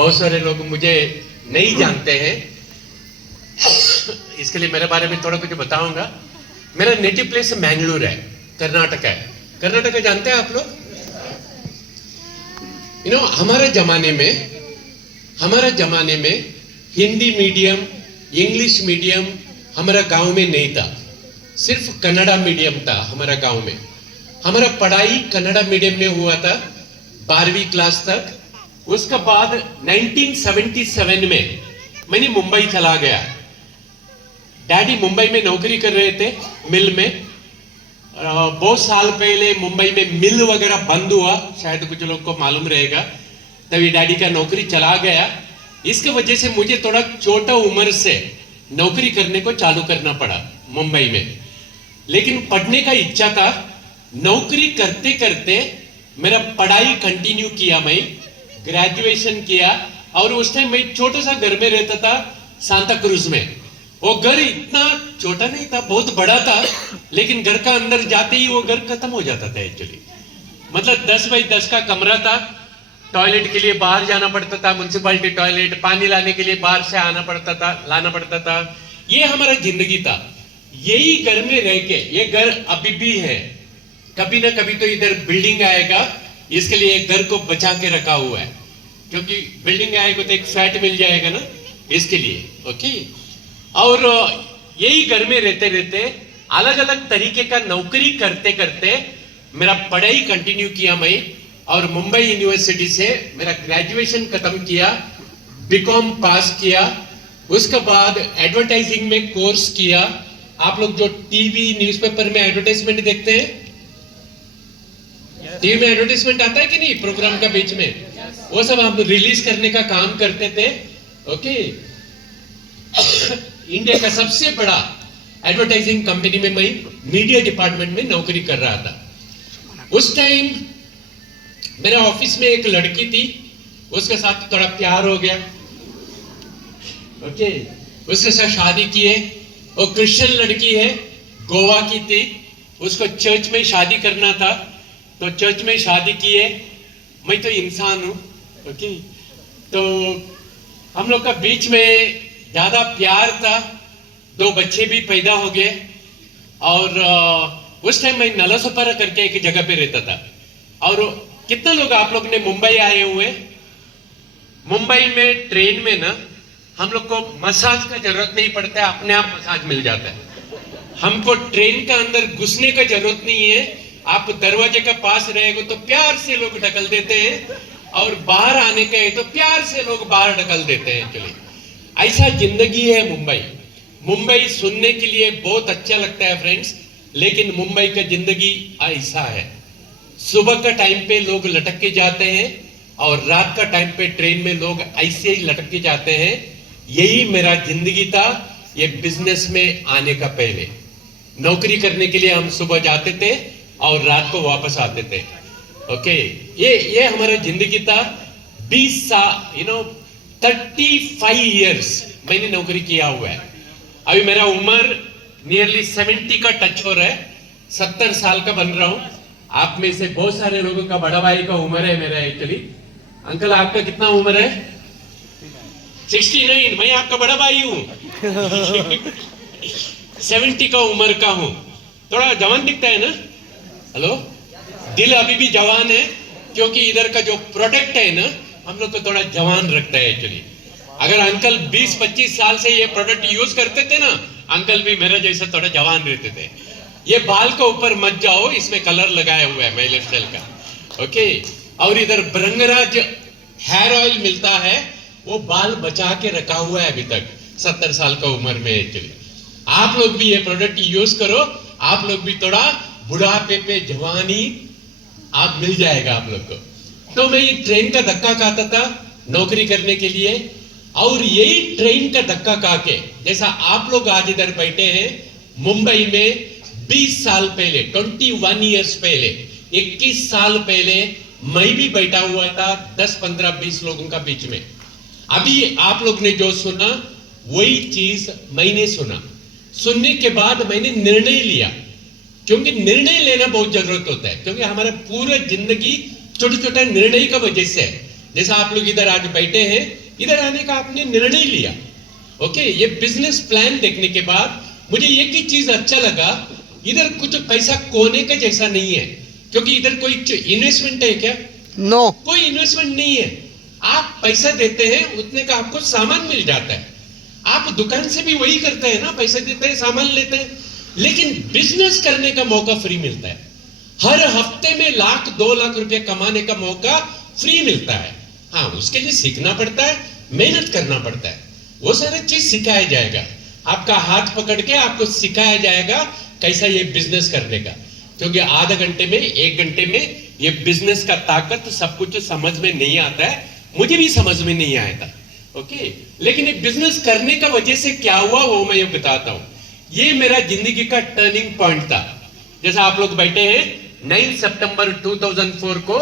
बहुत सारे लोग मुझे नहीं जानते हैं, इसके लिए मेरे बारे में थोड़ा कुछ बताऊंगा। मेरा नेटिव प्लेस मैंगलोर है, कर्नाटक है। कर्नाटक जानते हैं आप लोग? हमारे जमाने में हिंदी मीडियम, इंग्लिश मीडियम हमारा गांव में नहीं था, सिर्फ कन्नड़ा मीडियम था हमारा गांव में। हमारा पढ़ाई कन्नड़ा मीडियम में हुआ था 12वीं क्लास तक। उसके बाद 1977 में मैंने मुंबई चला गया। डैडी मुंबई में नौकरी कर रहे थे मिल में। बहुत साल पहले मुंबई में मिल वगैरह बंद हुआ, शायद कुछ लोग को मालूम रहेगा, तभी डैडी का नौकरी चला गया। इसके वजह से मुझे थोड़ा छोटा उम्र से नौकरी करने को चालू करना पड़ा मुंबई में। लेकिन पढ़ने का इच्छा था। नौकरी करते करते मेरा पढ़ाई कंटिन्यू किया, मैं ग्रेजुएशन किया। और उस टाइम मैं छोटा सा घर में रहता था सांता क्रूज में। वो घर इतना छोटा नहीं था, बहुत बड़ा था, लेकिन घर का अंदर जाते ही वो घर खत्म हो जाता था एक्चुअली। मतलब 10 बाई 10 का कमरा था। टॉयलेट के लिए बाहर जाना पड़ता था, म्युनिसिपैलिटी टॉयलेट। पानी लाने के लिए बाहर से लाना पड़ता था। ये हमारा जिंदगी था। यही घर में रह के, ये घर अभी भी है, कभी ना कभी तो इधर बिल्डिंग आएगा, इसके लिए एक घर को बचा के रखा हुआ है, क्योंकि बिल्डिंग आएगा तो एक फ्लैट मिल जाएगा ना, इसके लिए। ओके। और यही घर में रहते रहते अलग अलग तरीके का नौकरी करते करते मेरा पढ़ाई कंटिन्यू किया मैं। और मुंबई यूनिवर्सिटी से मेरा ग्रेजुएशन खत्म किया, बीकॉम पास किया। उसके बाद एडवर्टाइजिंग में कोर्स किया। आप लोग जो टीवी न्यूज़पेपर में एडवर्टाइजमेंट देखते हैं, टीवी में एडवर्टाइजमेंट आता है कि नहीं प्रोग्राम का बीच में, वो सब हम रिलीज करने का काम करते थे। ओके। इंडिया का सबसे बड़ा एडवर्टाइजिंग कंपनी में मैं मीडिया डिपार्टमेंट में नौकरी कर रहा था। उस टाइम मेरे ऑफिस में एक लड़की थी, उसके साथ थोड़ा प्यार हो गया। ओके। उसके साथ शादी किए। वो क्रिश्चियन लड़की है, गोवा की थी। उसको चर्च में शादी करना था, तो चर्च में शादी किए। मैं तो इंसान हूं। ओके। तो हम लोग का बीच में ज्यादा प्यार था, 2 बच्चे भी पैदा हो गए। और उस टाइम मैं नलासोपारा करके एक जगह पे रहता था। और कितना लोग आप लोग ने मुंबई आए हुए? मुंबई में ट्रेन में ना हम लोग को मसाज का जरूरत नहीं पड़ता है, अपने आप मसाज मिल जाता है। हमको ट्रेन का अंदर घुसने का जरूरत नहीं है। आप दरवाजे के पास रहेगा तो प्यार से लोग ढकल देते हैं, और बाहर आने का है तो प्यार से लोग बाहर ढकल देते हैं। चलिए, ऐसा जिंदगी है मुंबई। मुंबई सुनने के लिए बहुत अच्छा लगता है फ्रेंड्स, लेकिन मुंबई का जिंदगी ऐसा है। सुबह का टाइम पे लोग लटक के जाते हैं, और रात का टाइम पे ट्रेन में लोग ऐसे ही लटक के जाते हैं। यही मेरा जिंदगी था ये बिजनेस में आने का पहले। नौकरी करने के लिए हम सुबह जाते थे और रात को वापस आते थे। ओके। ये हमारा जिंदगी था। 20 साल 35 इयर्स मैंने नौकरी किया हुआ है। अभी मेरा उम्र नियरली 70 का टच हो रहा है, 70 साल का बन रहा हूं। आप में से बहुत सारे लोगों का बड़ा भाई का उम्र है मेरा एक्चुअली। अंकल आपका कितना उम्र है? 69। मैं आपका बड़ा भाई हूं। 70 का उम्र का हूं। थोड़ा जवान दिखता है ना? हेलो। दिल अभी भी जवान है, क्योंकि इधर का जो प्रोडक्ट है ना, हम लोग को थोड़ा जवान रखता है एक्चुअली। अगर अंकल 20-25 साल से ये प्रोडक्ट यूज करते थे ना, अंकल भी मेरा जैसा थोड़ा जवान रहते थे। ये बाल के ऊपर मत जाओ, इसमें कलर लगाया हुआ है मेरे स्टाइल का। ओके। और इधर भृंगराज हेयर ऑयल मिलता है, वो बाल बचा के रखा हुआ है अभी तक 70 साल का उम्र में एक्चुअली। आप लोग भी ये प्रोडक्ट यूज करो, आप लोग भी थोड़ा बुढ़ापे पे जवानी आप मिल जाएगा आप लोग को। तो मैं ये ट्रेन का धक्का खाता था नौकरी करने के लिए, और यही ट्रेन का धक्का खा के, जैसा आप लोग आज इधर बैठे हैं, मुंबई में 20 साल पहले, 21 इयर्स पहले, 21 साल पहले मैं भी बैठा हुआ था 10, 15, 20 लोगों का बीच में। अभी आप लोग ने जो सुना वही चीज मैंने सुना। सुनने के बाद मैंने निर्णय लिया, क्योंकि निर्णय लेना बहुत जरूरत होता है, क्योंकि हमारा पूरा जिंदगी छोटे छोटे निर्णय का वजह से है। जैसा आप लोग इधर आज बैठे हैं, इधर आने का आपने निर्णय लिया। ओके, ये बिजनेस प्लान देखने के बाद मुझे एक ही चीज अच्छा लगा, इधर कुछ पैसा कोने का जैसा नहीं है, क्योंकि इधर कोई इन्वेस्टमेंट है क्या? नो, कोई इन्वेस्टमेंट नहीं है। आप पैसा देते हैं, उतने का आपको सामान मिल जाता है। आप दुकान से भी वही करते हैं ना, पैसे देते हैं, सामान लेते हैं, लेकिन बिजनेस करने का मौका फ्री मिलता है। हर हफ्ते में 1,00,000-2,00,000 रुपए कमाने का मौका फ्री मिलता है। हाँ, उसके लिए सीखना पड़ता है, मेहनत करना पड़ता है, वो सारी चीज सिखाया जाएगा। आपका हाथ पकड़ के आपको सिखाया जाएगा कैसा ये बिजनेस करने का, क्योंकि आधा घंटे में 1 घंटे में ये बिजनेस का ताकत सब कुछ समझ में नहीं आता है। मुझे भी समझ में नहीं आया था। ओके, लेकिन ये बिजनेस करने का वजह से क्या हुआ वो मैं ये बताता हूं। ये मेरा जिंदगी का टर्निंग पॉइंट था। जैसा आप लोग बैठे हैं, 9 सितंबर 2004 को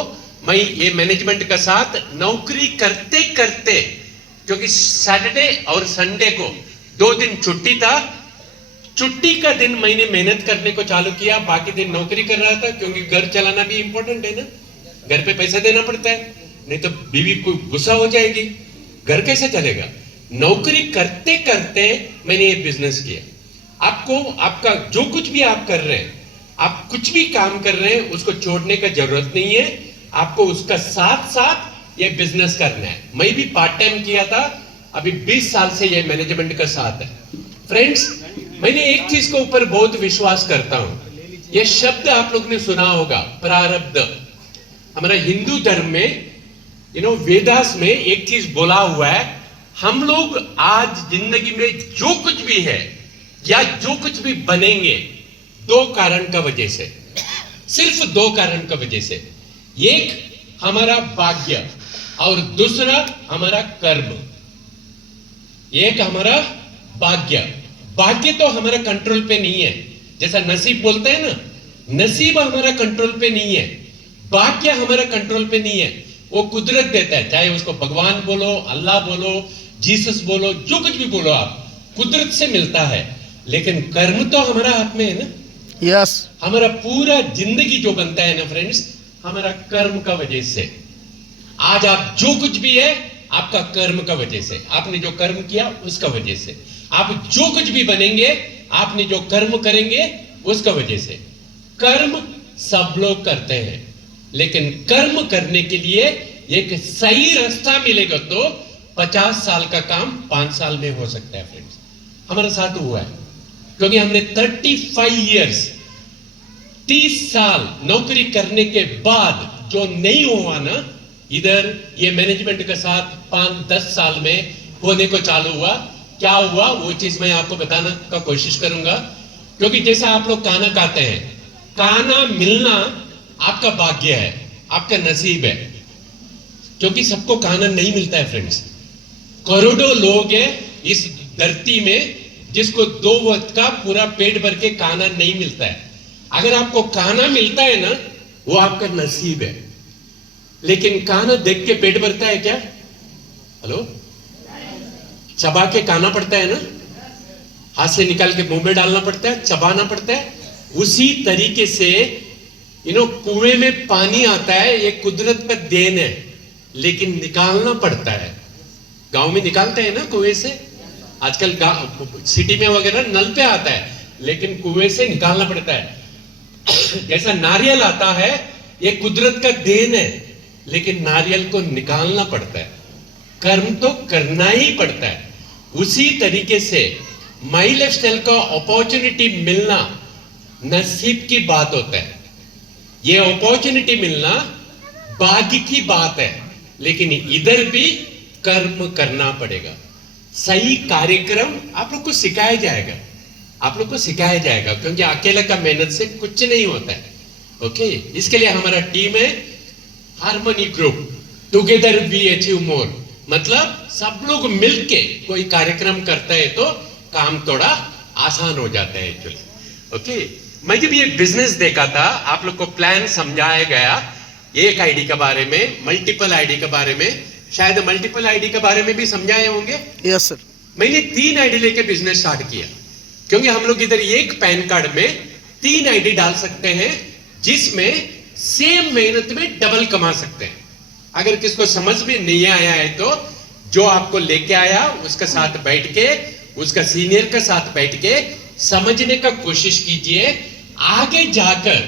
मैं ये मैनेजमेंट का साथ नौकरी करते करते, क्योंकि सैटरडे और संडे को 2 दिन छुट्टी था, छुट्टी का दिन मैंने मेहनत करने को चालू किया, बाकी दिन नौकरी कर रहा था, क्योंकि घर चलाना भी इंपॉर्टेंट है ना, घर पे पैसा देना पड़ता है, नहीं तो बीवी को गुस्सा हो जाएगी, घर कैसे चलेगा। नौकरी करते करते मैंने ये बिजनेस किया। आपको आपका जो कुछ भी आप कर रहे हैं, आप कुछ भी काम कर रहे हैं, उसको छोड़ने का जरूरत नहीं है, आपको उसका साथ साथ ये बिजनेस करना है। मैं भी पार्ट टाइम किया था, अभी 20 साल से ये मैनेजमेंट का साथ है। फ्रेंड्स, मैंने एक चीज के ऊपर बहुत विश्वास करता हूं, ये शब्द आप लोग ने सुना होगा, प्रारब्ध। हमारा हिंदू धर्म में वेदास में एक चीज बोला हुआ है, हम लोग आज जिंदगी में जो कुछ भी है या जो कुछ भी बनेंगे 2 कारण का वजह से, सिर्फ 2 कारण का वजह से। एक हमारा भाग्य और दूसरा हमारा कर्म। एक हमारा भाग्य, भाग्य तो हमारा कंट्रोल पे नहीं है, जैसा नसीब बोलते हैं ना, नसीब हमारा कंट्रोल पे नहीं है, भाग्य हमारा कंट्रोल पे नहीं है, वो कुदरत देता है। चाहे उसको भगवान बोलो, अल्लाह बोलो, जीसस बोलो, जो कुछ भी बोलो, आप कुदरत से मिलता है। लेकिन कर्म तो हमारा हाथ में है ना। यस, हमारा पूरा जिंदगी जो बनता है ना फ्रेंड्स, हमारा कर्म का वजह से। आज आप जो कुछ भी है आपका कर्म का वजह से, आपने जो कर्म किया उसका वजह से। आप जो कुछ भी बनेंगे आपने जो कर्म करेंगे उसका वजह से। कर्म सब लोग करते हैं, लेकिन कर्म करने के लिए एक सही रास्ता मिलेगा तो 50 साल का काम 5 साल में हो सकता है। फ्रेंड्स, हमारे साथ हुआ है, क्योंकि हमने 35 इयर्स 30 साल नौकरी करने के बाद जो नहीं हुआ ना, इधर ये मैनेजमेंट के साथ 5-10 साल में होने को चालू हुआ। क्या हुआ वो चीज मैं आपको बताना का कोशिश करूंगा, क्योंकि जैसा आप लोग खाना खाते हैं, खाना मिलना आपका भाग्य है, आपका नसीब है, क्योंकि सबको खाना नहीं मिलता है। फ्रेंड्स, करोड़ों लोग हैं इस धरती में जिसको 2 वक्त का पूरा पेट भर के खाना नहीं मिलता है। अगर आपको खाना मिलता है ना, वो आपका नसीब है। लेकिन खाना देख के पेट भरता है क्या? हेलो, चबा के खाना पड़ता है ना, हाथ से निकाल के मुंह में डालना पड़ता है, चबाना पड़ता है। उसी तरीके से कुएं में पानी आता है, ये कुदरत का देन है, लेकिन निकालना पड़ता है। गांव में निकालते हैं ना कुएं से, आजकल सिटी में वगैरह नल पे आता है, लेकिन कुएं से निकालना पड़ता है। जैसा नारियल आता है, ये कुदरत का देन है, लेकिन नारियल को निकालना पड़ता है, कर्म तो करना ही पड़ता है। उसी तरीके से माई लाइफस्टाइल का अपॉर्चुनिटी मिलना नसीब की बात होता है। ये अपॉर्चुनिटी मिलना भाग्य की बात है, लेकिन इधर भी कर्म करना पड़ेगा। सही कार्यक्रम आप लोग को सिखाया जाएगा, आप लोग को सिखाया जाएगा, क्योंकि अकेले का मेहनत से कुछ नहीं होता है। ओके, इसके लिए हमारा टीम है harmony group, together we achieve more. मतलब सब लोग मिलके कोई कार्यक्रम करता है तो काम थोड़ा आसान हो जाता है एक्चुअली। ओके, मैं जब ये बिजनेस देखा था, आप लोग को प्लान समझाया गया, एक आईडी के बारे में, मल्टीपल आईडी के बारे में, शायद मल्टीपल आईडी के बारे में भी समझाए होंगे। Yes sir. मैंने 3 आईडी लेके बिजनेस स्टार्ट किया, क्योंकि हम लोग इधर एक पैन कार्ड में 3 आईडी डाल सकते हैं, जिसमें सेम मेहनत में डबल कमा सकते हैं। अगर किसको समझ में नहीं आया है तो जो आपको लेके आया उसके साथ बैठ के, उसका सीनियर के साथ बैठ के समझने का कोशिश कीजिए। आगे जाकर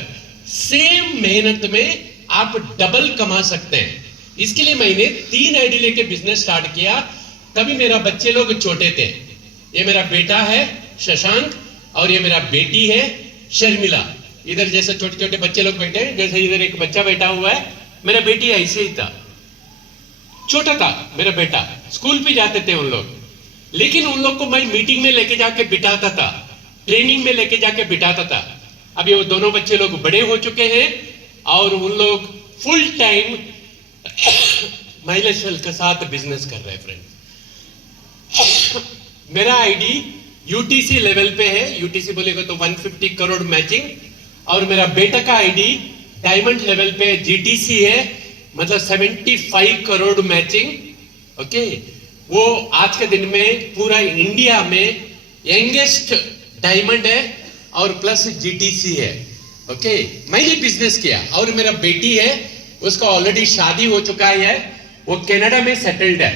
सेम मेहनत में आप डबल कमा सकते हैं। इसके लिए मैंने 3 आईडी लेके बिजनेस स्टार्ट किया। तभी मेरा बच्चे लोग छोटे थे। ये मेरा बेटा है शशांक और ये मेरा बेटी है शर्मिला। इधर जैसे छोटे छोटे बच्चे लोग बैठे हैं, जैसे इधर एक बच्चा बैठा हुआ है, मेरा बेटी ऐसे ही था, छोटा था मेरा बेटा, स्कूल भी जाते थे उन लोग। लेकिन उन लोग को मैं मीटिंग में लेके जाके बिठाता था, ट्रेनिंग में लेके जाके बिठाता था। अभी वो दोनों बच्चे लोग बड़े हो चुके हैं और उन लोग फुल टाइम माइलेशल के साथ बिजनेस कर रहे हैं फ्रेंड। मेरा आईडी यूटीसी लेवल पे है, यूटीसी बोलेगा तो 150 करोड़ मैचिंग, और मेरा बेटा का आईडी डायमंड लेवल पे जीटीसी है, मतलब 75 करोड़ मैचिंग। ओके, वो आज के दिन में पूरा इंडिया में यंगेस्ट डायमंड है और प्लस जीटीसी है। ओके, मैंने बिजनेस किया। और मेरा बेटी है, उसका ऑलरेडी शादी हो चुका है, वो कनाडा में सेटल्ड है,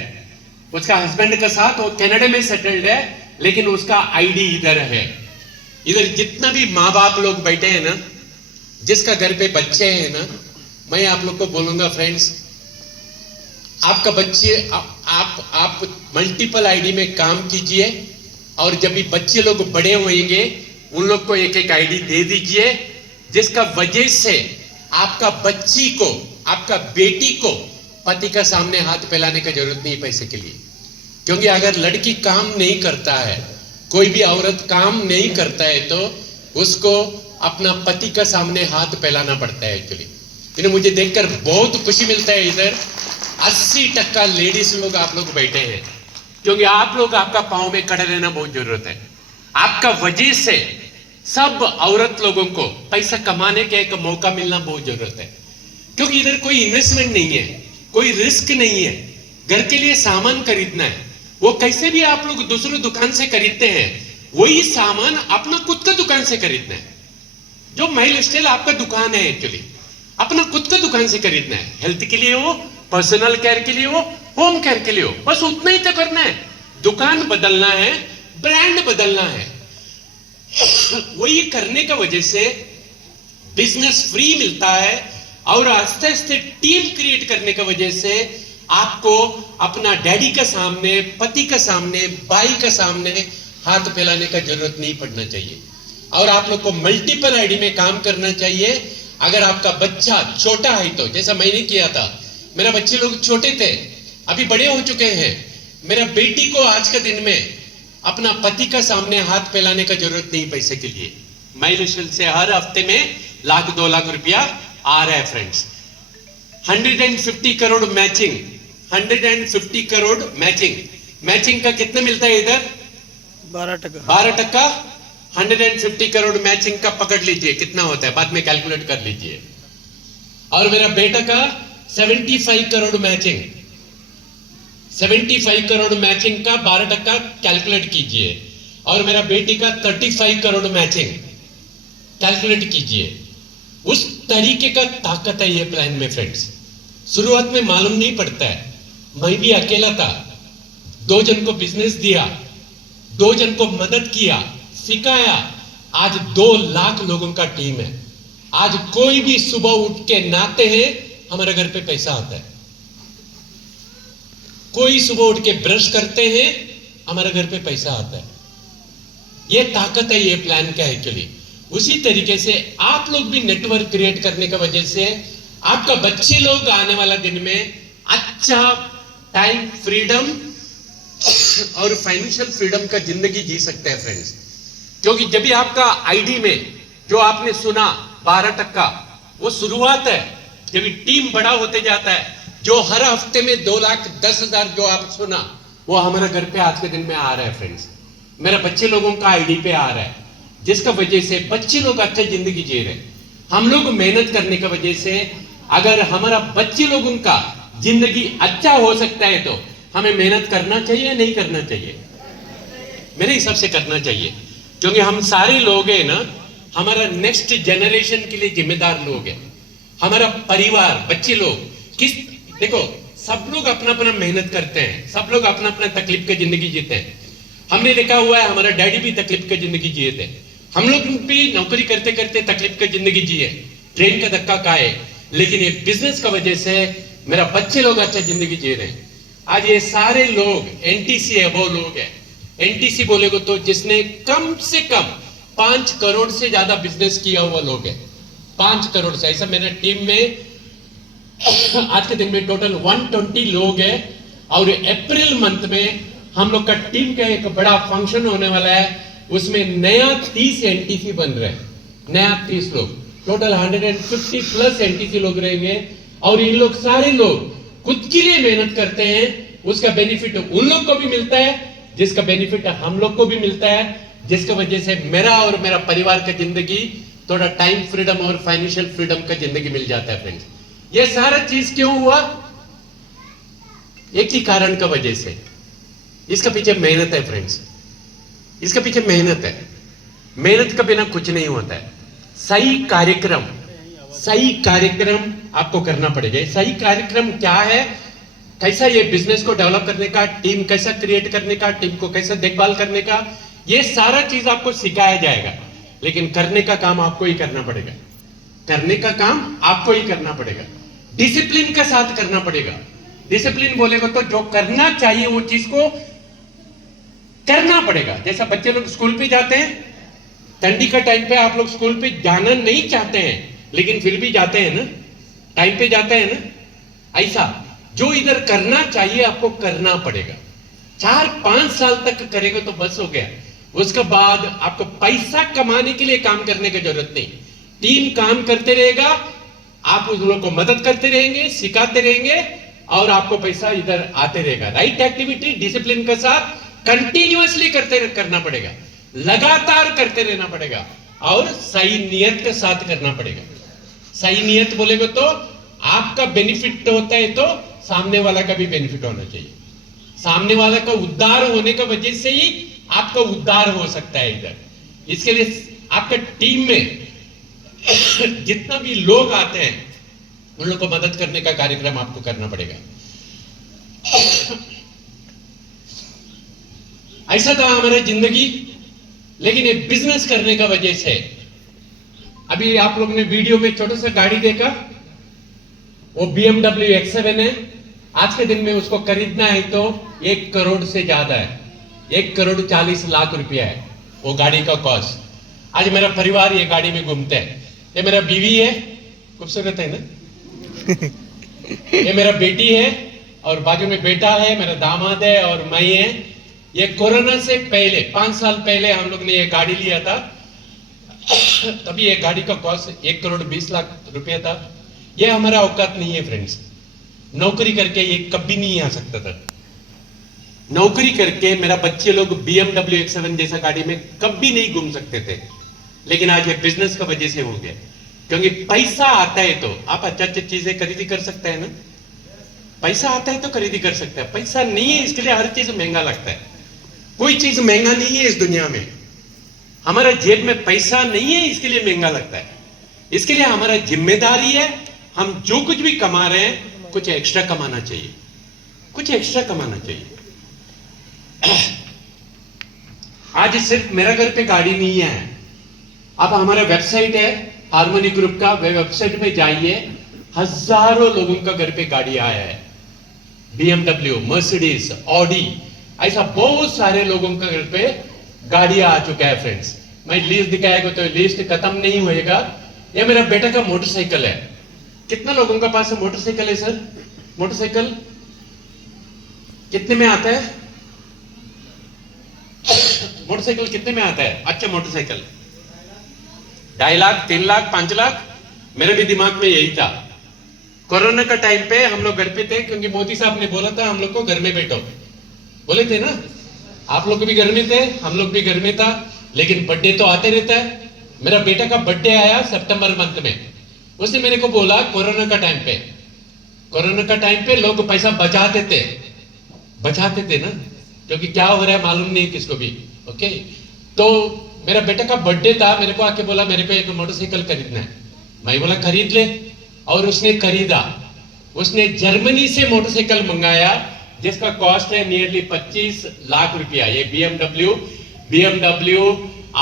उसका हस्बैंड के साथ वो कनाडा में सेटल्ड है, लेकिन उसका आईडी इधर है। इधर जितना भी माँ बाप लोग बैठे हैं ना, जिसका घर पे बच्चे हैं ना, मैं आप लोग को बोलूंगा फ्रेंड्स, आपका बच्चे आप मल्टीपल आईडी में काम कीजिए, और जब भी बच्चे लोग बड़े होंगे उन लोग को एक एक आईडी दे दीजिए, जिसका वजह से आपका बच्ची को, आपका बेटी को पति का सामने हाथ फैलाने का जरूरत नहीं पैसे के लिए। क्योंकि अगर लड़की काम नहीं करता है, कोई भी औरत काम नहीं करता है, तो उसको अपना पति का सामने हाथ फैलाना पड़ता है एक्चुअली। इन्हें मुझे देखकर बहुत खुशी मिलता है। इधर 80% लेडीज लोग आप लोग बैठे हैं, क्योंकि आप लोग, आपका पांव में खड़े रहना बहुत जरूरत है। आपका वजह से सब औरत लोगों को पैसा कमाने का एक मौका मिलना बहुत जरूरत है। क्योंकि इधर कोई इन्वेस्टमेंट नहीं है, कोई रिस्क नहीं है। घर के लिए सामान खरीदना है, वो कैसे भी आप लोग दूसरी दुकान से खरीदते हैं, वही सामान अपना खुद का दुकान से खरीदना है। जो माइल स्टाइल आपका दुकान है एक्चुअली, अपना खुद का दुकान से खरीदना है। हेल्थ के लिए हो, पर्सनल केयर के लिए हो, होम केयर के लिए हो, बस उतना ही तो करना है। दुकान बदलना है, ब्रांड बदलना है। वही करने का वजह से बिजनेस फ्री मिलता है, और आस्ते आस्ते टीम क्रिएट करने का वजह से आपको अपना डैडी के सामने, पति के सामने, भाई के सामने हाथ फैलाने का जरूरत नहीं पड़ना चाहिए। और आप लोग को मल्टीपल आईडी में काम करना चाहिए। अगर आपका बच्चा छोटा है तो, जैसा मैंने किया था, मेरा बच्चे लोग छोटे थे, अभी बड़े हो चुके हैं। मेरा बेटी को आज के दिन में अपना पति का सामने हाथ फैलाने का जरूरत नहीं पैसे के लिए। माइलेशल से हर हफ्ते में 1-2 लाख रुपया आ रहा है friends. 150 crore matching, 150 crore matching. Matching का कितना मिलता है इधर? 12%। 150 करोड़ मैचिंग का पकड़ लीजिए कितना होता है, बाद में कैलकुलेट कर लीजिए। और मेरा बेटा का 75 करोड़ मैचिंग, 75 करोड़ मैचिंग का 12% कैलकुलेट कीजिए। और मेरा बेटी का 35 करोड़ मैचिंग कैलकुलेट कीजिए। उस तरीके का ताकत है ये प्लान में फ्रेंड्स। शुरुआत में मालूम नहीं पड़ता है, मैं भी अकेला था, 2 जन को बिजनेस दिया, 2 जन को मदद किया, सिखाया। आज 2 लाख लोगों का टीम है। आज कोई भी सुबह उठ के नहाते हैं, हमारे घर पे पैसा आता है। कोई सुबह उठ के ब्रश करते हैं, हमारे घर पे पैसा आता है। ये ताकत है ये प्लान का एक्चुअली। उसी तरीके से आप लोग भी नेटवर्क क्रिएट करने की वजह से आपका बच्चे लोग आने वाला दिन में अच्छा टाइम फ्रीडम और फाइनेंशियल फ्रीडम का जिंदगी जी सकते हैं फ्रेंड्स। क्योंकि जब भी आपका आईडी में जो आपने सुना 12%, वो शुरुआत है। जब भी टीम बड़ा होते जाता है, जो हर हफ्ते में 2,10,000 जो आप सुना, वो हमारे घर पे आज के दिन में आ रहा है फ्रेंड्स। मेरे बच्चे लोगों का आईडी पे आ रहा है, जिसका वजह से बच्चे लोग अच्छी जिंदगी जी रहे। हम लोग मेहनत करने की वजह से अगर हमारा बच्चे लोगों का जिंदगी अच्छा हो सकता है, तो हमें मेहनत करना चाहिए या नहीं करना चाहिए? मेरे हिसाब से करना चाहिए। क्योंकि हम सारे लोग हैं ना, हमारा नेक्स्ट जनरेशन के लिए जिम्मेदार लोग हैं। हमारा परिवार, बच्चे लोग देखो, सब लोग अपना अपना मेहनत करते हैं, सब लोग अपना अपना तकलीफ की जिंदगी जीते हैं। हमने देखा हुआ है, हमारा डैडी भी तकलीफ की जिंदगी जिए थे, हम लोग भी नौकरी करते करते तकलीफ की जिंदगी जिए, ट्रेन का धक्का खाए, लेकिन ये बिजनेस का वजह से मेरा बच्चे लोग अच्छा जिंदगी जी रहे हैं। आज ये सारे लोग एनटीसी है, वो लोग है। एनटीसी बोलेगो तो जिसने कम से कम 5 करोड़ से ज्यादा बिजनेस किया हुआ लोग है, 5 करोड़ से। ऐसा मेरे टीम में आज के दिन में टोटल 120 लोग हैं, और अप्रैल मंथ में हम लोग का टीम का एक बड़ा फंक्शन होने वाला है, उसमें नया 30 एनटीसी बन रहे हैं, नया 30 लोग, टोटल 150 प्लस एनटीसी लोग रहेंगे। और इन लोग सारे लोग खुद के लिए मेहनत करते हैं, उसका बेनिफिट उन लोग को भी मिलता है, जिसका बेनिफिट हम लोग को भी मिलता है, जिसकी वजह से मेरा और मेरा परिवार का जिंदगी थोड़ा टाइम फ्रीडम और फाइनेंशियल फ्रीडम का जिंदगी मिल जाता है फ्रेंड्स। ये सारा चीज क्यों हुआ? एक ही कारण का वजह से। इसका पीछे मेहनत है फ्रेंड्स, इसका पीछे मेहनत है। मेहनत का बिना कुछ नहीं होता है। सही कार्यक्रम आपको करना पड़ेगा। सही कार्यक्रम क्या है, कैसा ये बिजनेस को डेवलप करने का, टीम कैसा क्रिएट करने का, टीम को कैसा देखभाल करने का, ये सारा चीज आपको सिखाया जाएगा, लेकिन करने का काम आपको ही करना पड़ेगा। करने का काम आपको ही करना पड़ेगा, डिसिप्लिन के साथ करना पड़ेगा। डिसिप्लिन बोलेगा तो जो करना चाहिए वो चीज को करना पड़ेगा। जैसा बच्चे लोग स्कूल पे जाते हैं, ठंडी का टाइम पे आप लोग स्कूल पे जाना नहीं चाहते हैं, लेकिन फिर भी जाते हैं ना, टाइम पे जाते हैं ना। ऐसा जो इधर करना चाहिए आपको करना पड़ेगा। 4-5 साल तक करेगा तो बस हो गया, उसके बाद आपको पैसा कमाने के लिए काम करने की जरूरत नहीं। टीम काम करते रहेगा, आप उन लोगों को मदद करते रहेंगे, सिखाते रहेंगे, और आपको पैसा इधर आते रहेगा। राइट एक्टिविटी डिसिप्लिन के साथ कंटिन्यूअसली करना पड़ेगा, लगातार करते रहना पड़ेगा, और सही नियत के साथ करना पड़ेगा। सही नियत बोलेगा तो आपका बेनिफिट होता है, तो सामने वाला का भी बेनिफिट होना चाहिए। सामने वाला का उद्धार होने का वजह से ही आपका उद्धार हो सकता है इधर। इसके लिए आपका टीम में जितना भी लोग आते हैं उन लोगों को मदद करने का कार्यक्रम आपको करना पड़ेगा। ऐसा था हमारा जिंदगी, लेकिन ये बिजनेस करने का वजह से, अभी आप लोग ने वीडियो में छोटा सा गाड़ी देखा, वो BMW X7 है। आज के दिन में उसको खरीदना है तो 1 करोड़ से ज्यादा है, 1 करोड़ 40 लाख रुपया है वो गाड़ी का कॉस्ट। आज मेरा परिवार ये गाड़ी में घूमते हैं। ये मेरा बीवी है, खूबसूरत है ना। ये मेरा बेटी है, और बाजू में बेटा है, मेरा दामाद है, और मैं है। ये कोरोना से पहले 5 साल पहले हम लोग ने ये गाड़ी लिया था, तभी ये गाड़ी का कॉस्ट 1 करोड़ 20 लाख रुपया था। ये हमारा औकात नहीं है फ्रेंड्स। नौकरी करके ये कभी नहीं आ सकता था। नौकरी करके मेरा बच्चे लोग BMW X7 जैसा गाड़ी में कभी नहीं घूम सकते थे, लेकिन आज ये बिजनेस का वजह से हो गया। क्योंकि पैसा आता है तो आप अच्छी चीजें खरीदी कर सकते हैं ना। पैसा आता है तो खरीदी कर सकते हैं, पैसा नहीं है इसके लिए हर चीज महंगा लगता है। कोई चीज महंगा नहीं है इस दुनिया में। हमारा जेब में पैसा नहीं है इसके लिए महंगा लगता है। इसके लिए हमारा जिम्मेदारी है, हम जो कुछ भी कमा रहे हैं कुछ एक्स्ट्रा कमाना चाहिए, कुछ एक्स्ट्रा कमाना चाहिए। आज सिर्फ मेरा घर पे गाड़ी नहीं है। अब हमारा वेबसाइट है हार्मोनी ग्रुप का, वेबसाइट पे जाइए, हजारों लोगों का घर पे गाड़ी आया है। BMW, मर्सिडीज, ऑडी, ऐसा बहुत सारे लोगों का घर पे गाड़ी आ चुका है फ्रेंड्स। मैं लिस्ट दिखाएगा तो लिस्ट खत्म नहीं होएगा। ये मेरा बेटा का मोटरसाइकिल है। कितना लोगों के पास मोटरसाइकिल है सर? मोटरसाइकिल कितने में आता है? मोटरसाइकिल कितने में आता है? अच्छा मोटरसाइकिल 2.5 लाख, 3 लाख, 5 लाख। मेरे भी दिमाग में यही था। कोरोना का टाइम पे हम लोग घर पे थे, क्योंकि मोदी साहब ने बोला था हम लोग को घर में बैठो, बोले थे ना। आप लोग भी घर में थे, हम लोग भी घर में था, लेकिन बर्थडे तो आते रहता है। मेरा बेटा का बर्थडे आया सितंबर मंथ में। उसने मेरे को बोला कोरोना का टाइम पे लोग पैसा बचाते थे ना, क्योंकि क्या हो रहा है मालूम नहीं किसको भी। ओके, तो मेरा बेटा का बर्थडे था, मेरे को आके बोला मेरे को एक मोटरसाइकिल खरीदना है। मैं बोला खरीद ले, और उसने खरीदा। उसने जर्मनी से मोटरसाइकिल मंगाया जिसका कॉस्ट है नियरली 25 लाख रुपया। ये BMW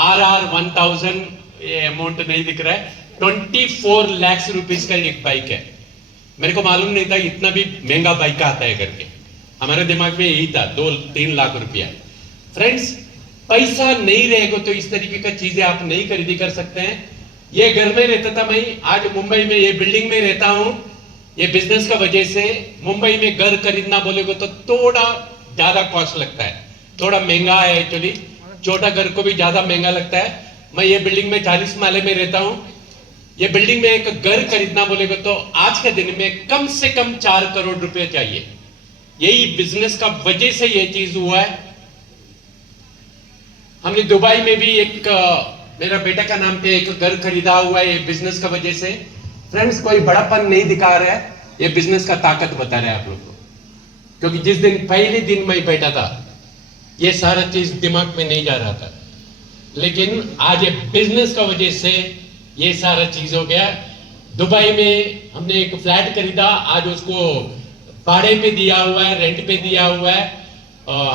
RR 1000, ये अमाउंट नहीं दिख रहा है, 24 लाख रुपीस का एक बाइक है। मेरे को मालूम नहीं था इतना भी महंगा बाइक आता है करके, हमारे दिमाग में यही था 2-3 लाख रुपया। फ्रेंड्स, पैसा नहीं रहेगा तो इस तरीके का चीजें आप नहीं खरीदी कर सकते हैं। ये घर में रहता था मैं, आज मुंबई में ये बिल्डिंग में रहता हूं। ये बिजनेस का वजह से मुंबई में घर खरीदना बोलेगा तो थोड़ा ज्यादा कॉस्ट लगता है, थोड़ा महंगा है एक्चुअली, छोटा घर को भी ज्यादा महंगा लगता है। मैं ये बिल्डिंग में 40 माले में रहता हूं। ये बिल्डिंग में एक घर खरीदना बोलेगा तो आज के दिन में कम से कम 4 करोड़ रुपए चाहिए। यही बिजनेस का वजह से ये चीज हुआ है। हमने दुबई में भी एक मेरा बेटा का नाम पे एक घर खरीदा हुआ है, ये बिजनेस का वजह से। फ्रेंड्स, कोई बड़ापन नहीं दिखा रहा है, ये बिजनेस का ताकत बता रहा है आप लोग को। क्योंकि जिस दिन पहले दिन मैं बैठा था ये सारा चीज दिमाग में नहीं जा रहा था, लेकिन आज ये बिजनेस का वजह से ये सारा चीज हो गया। दुबई में हमने एक फ्लैट खरीदा, आज उसको भाड़े पे दिया हुआ है, रेंट पे दिया हुआ है।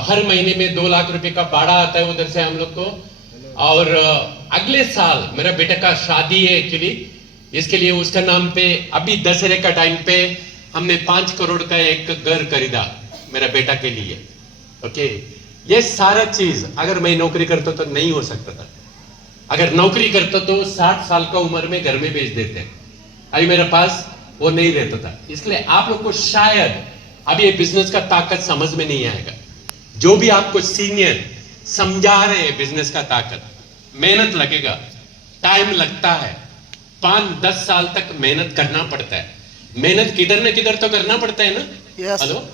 हर महीने में 2 लाख रुपए का भाड़ा आता है उधर से हम लोग को। और अगले साल मेरा बेटा का शादी है एक्चुअली, इसके लिए उसका नाम पे अभी दशहरे का टाइम पे हमने 5 करोड़ का एक घर खरीदा मेरा बेटा के लिए। ओके, ये सारा चीज अगर मैं नौकरी करता तो नहीं हो सकता था। अगर नौकरी करता तो 60 साल का उम्र में घर में भेज देते, अभी मेरे पास वो नहीं रहता था। इसलिए आप लोग को शायद अभी ये बिजनेस का ताकत समझ में नहीं आएगा। जो भी आपको सीनियर समझा रहे हैं बिजनेस का ताकत, मेहनत लगेगा, टाइम लगता है, 5-10 साल तक मेहनत करना पड़ता है। मेहनत किधर न किधर तो करना पड़ता है ना। Yes. हेलो,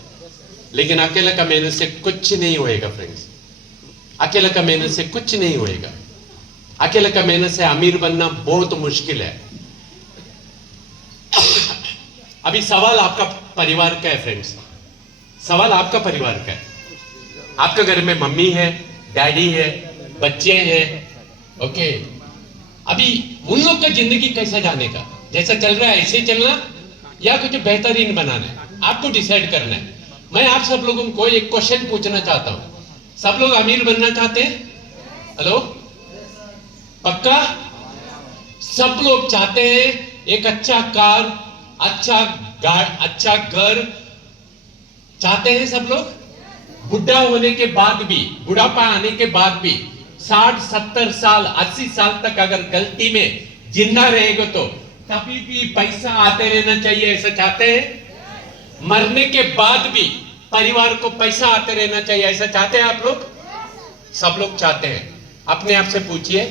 लेकिन अकेला का मेहनत से कुछ नहीं होएगा फ्रेंड्स। अकेला का मेहनत से कुछ नहीं होएगा। अकेला का मेहनत से अमीर बनना बहुत मुश्किल है। अभी सवाल आपका परिवार का है फ्रेंड्स, सवाल आपका परिवार का है। आपके घर में मम्मी है, डैडी है, बच्चे हैं। ओके, अभी उन लोग का जिंदगी कैसा जाने का, जैसा चल रहा है ऐसे चलना या कुछ बेहतरीन बनाना है, आपको डिसाइड करना है। मैं आप सब लोगों को एक क्वेश्चन पूछना चाहता हूं, सब लोग अमीर बनना चाहते हैं? हेलो, पक्का? सब लोग चाहते हैं एक अच्छा कार, अच्छा घर चाहते हैं सब लोग। बुढ़ा होने के बाद भी, बुढ़ापा आने के बाद भी 60-70 साल 80 साल तक अगर गलती में जिंदा रहेगा तो कभी भी पैसा आते रहना चाहिए, ऐसा चाहते हैं? मरने के बाद भी परिवार को पैसा आते रहना चाहिए, ऐसा चाहते हैं आप लोग? सब लोग चाहते हैं। अपने आप से पूछिए,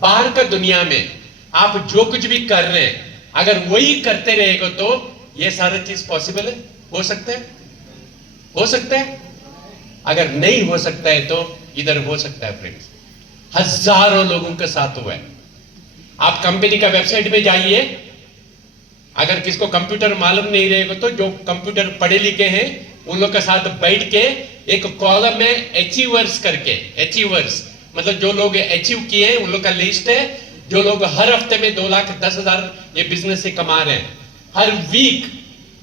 बाहर का दुनिया में आप जो कुछ भी कर रहे हैं अगर वही करते रहेगा तो ये सारा चीज पॉसिबल है? हो सकता है? हो सकता है? अगर नहीं हो सकता है तो इधर हो सकता है फ्रेंड्स। हजारों लोगों के साथ हुआ है। आप कंपनी का वेबसाइट में जाइए, अगर किसको कंप्यूटर मालूम नहीं रहेगा तो जो कंप्यूटर पढ़े लिखे हैं उन लोग के साथ बैठ के एक कॉलम में अचीवर्स करके, अचीवर्स मतलब जो लोग अचीव किए हैं उन लोग का लिस्ट है। जो लोग हर हफ्ते में 2,10,000 ये बिजनेस से कमा रहे हैं, हर वीक,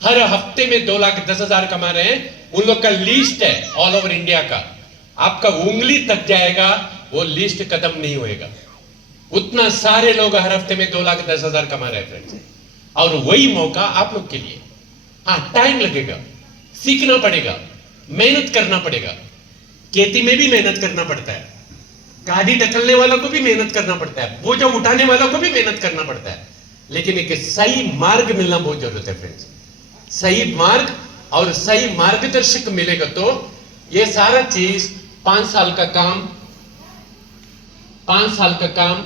हर हफ्ते में 2,10,000 कमा रहे हैं, उन लोग का लिस्ट है ऑल ओवर इंडिया का। आपका उंगली तक जाएगा, वो लिस्ट खत्म नहीं होएगा। उतना सारे लोग हर हफ्ते में 2,10,000 कमा रहे हैं फ्रेंड्स। और वही मौका आप लोग के लिए। हाँ, टाइम लगेगा, सीखना पड़ेगा, मेहनत करना पड़ेगा। खेती में भी मेहनत करना पड़ता है, गाड़ी ढकलने वालों को भी मेहनत करना पड़ता है, बोझ उठाने वालों को भी मेहनत करना पड़ता है। लेकिन एक सही मार्ग मिलना बहुत जरूरत है फ्रेंड्स। सही मार्ग और सही मार्गदर्शक मिलेगा तो ये सारा चीज 5 साल का काम, 5 साल का काम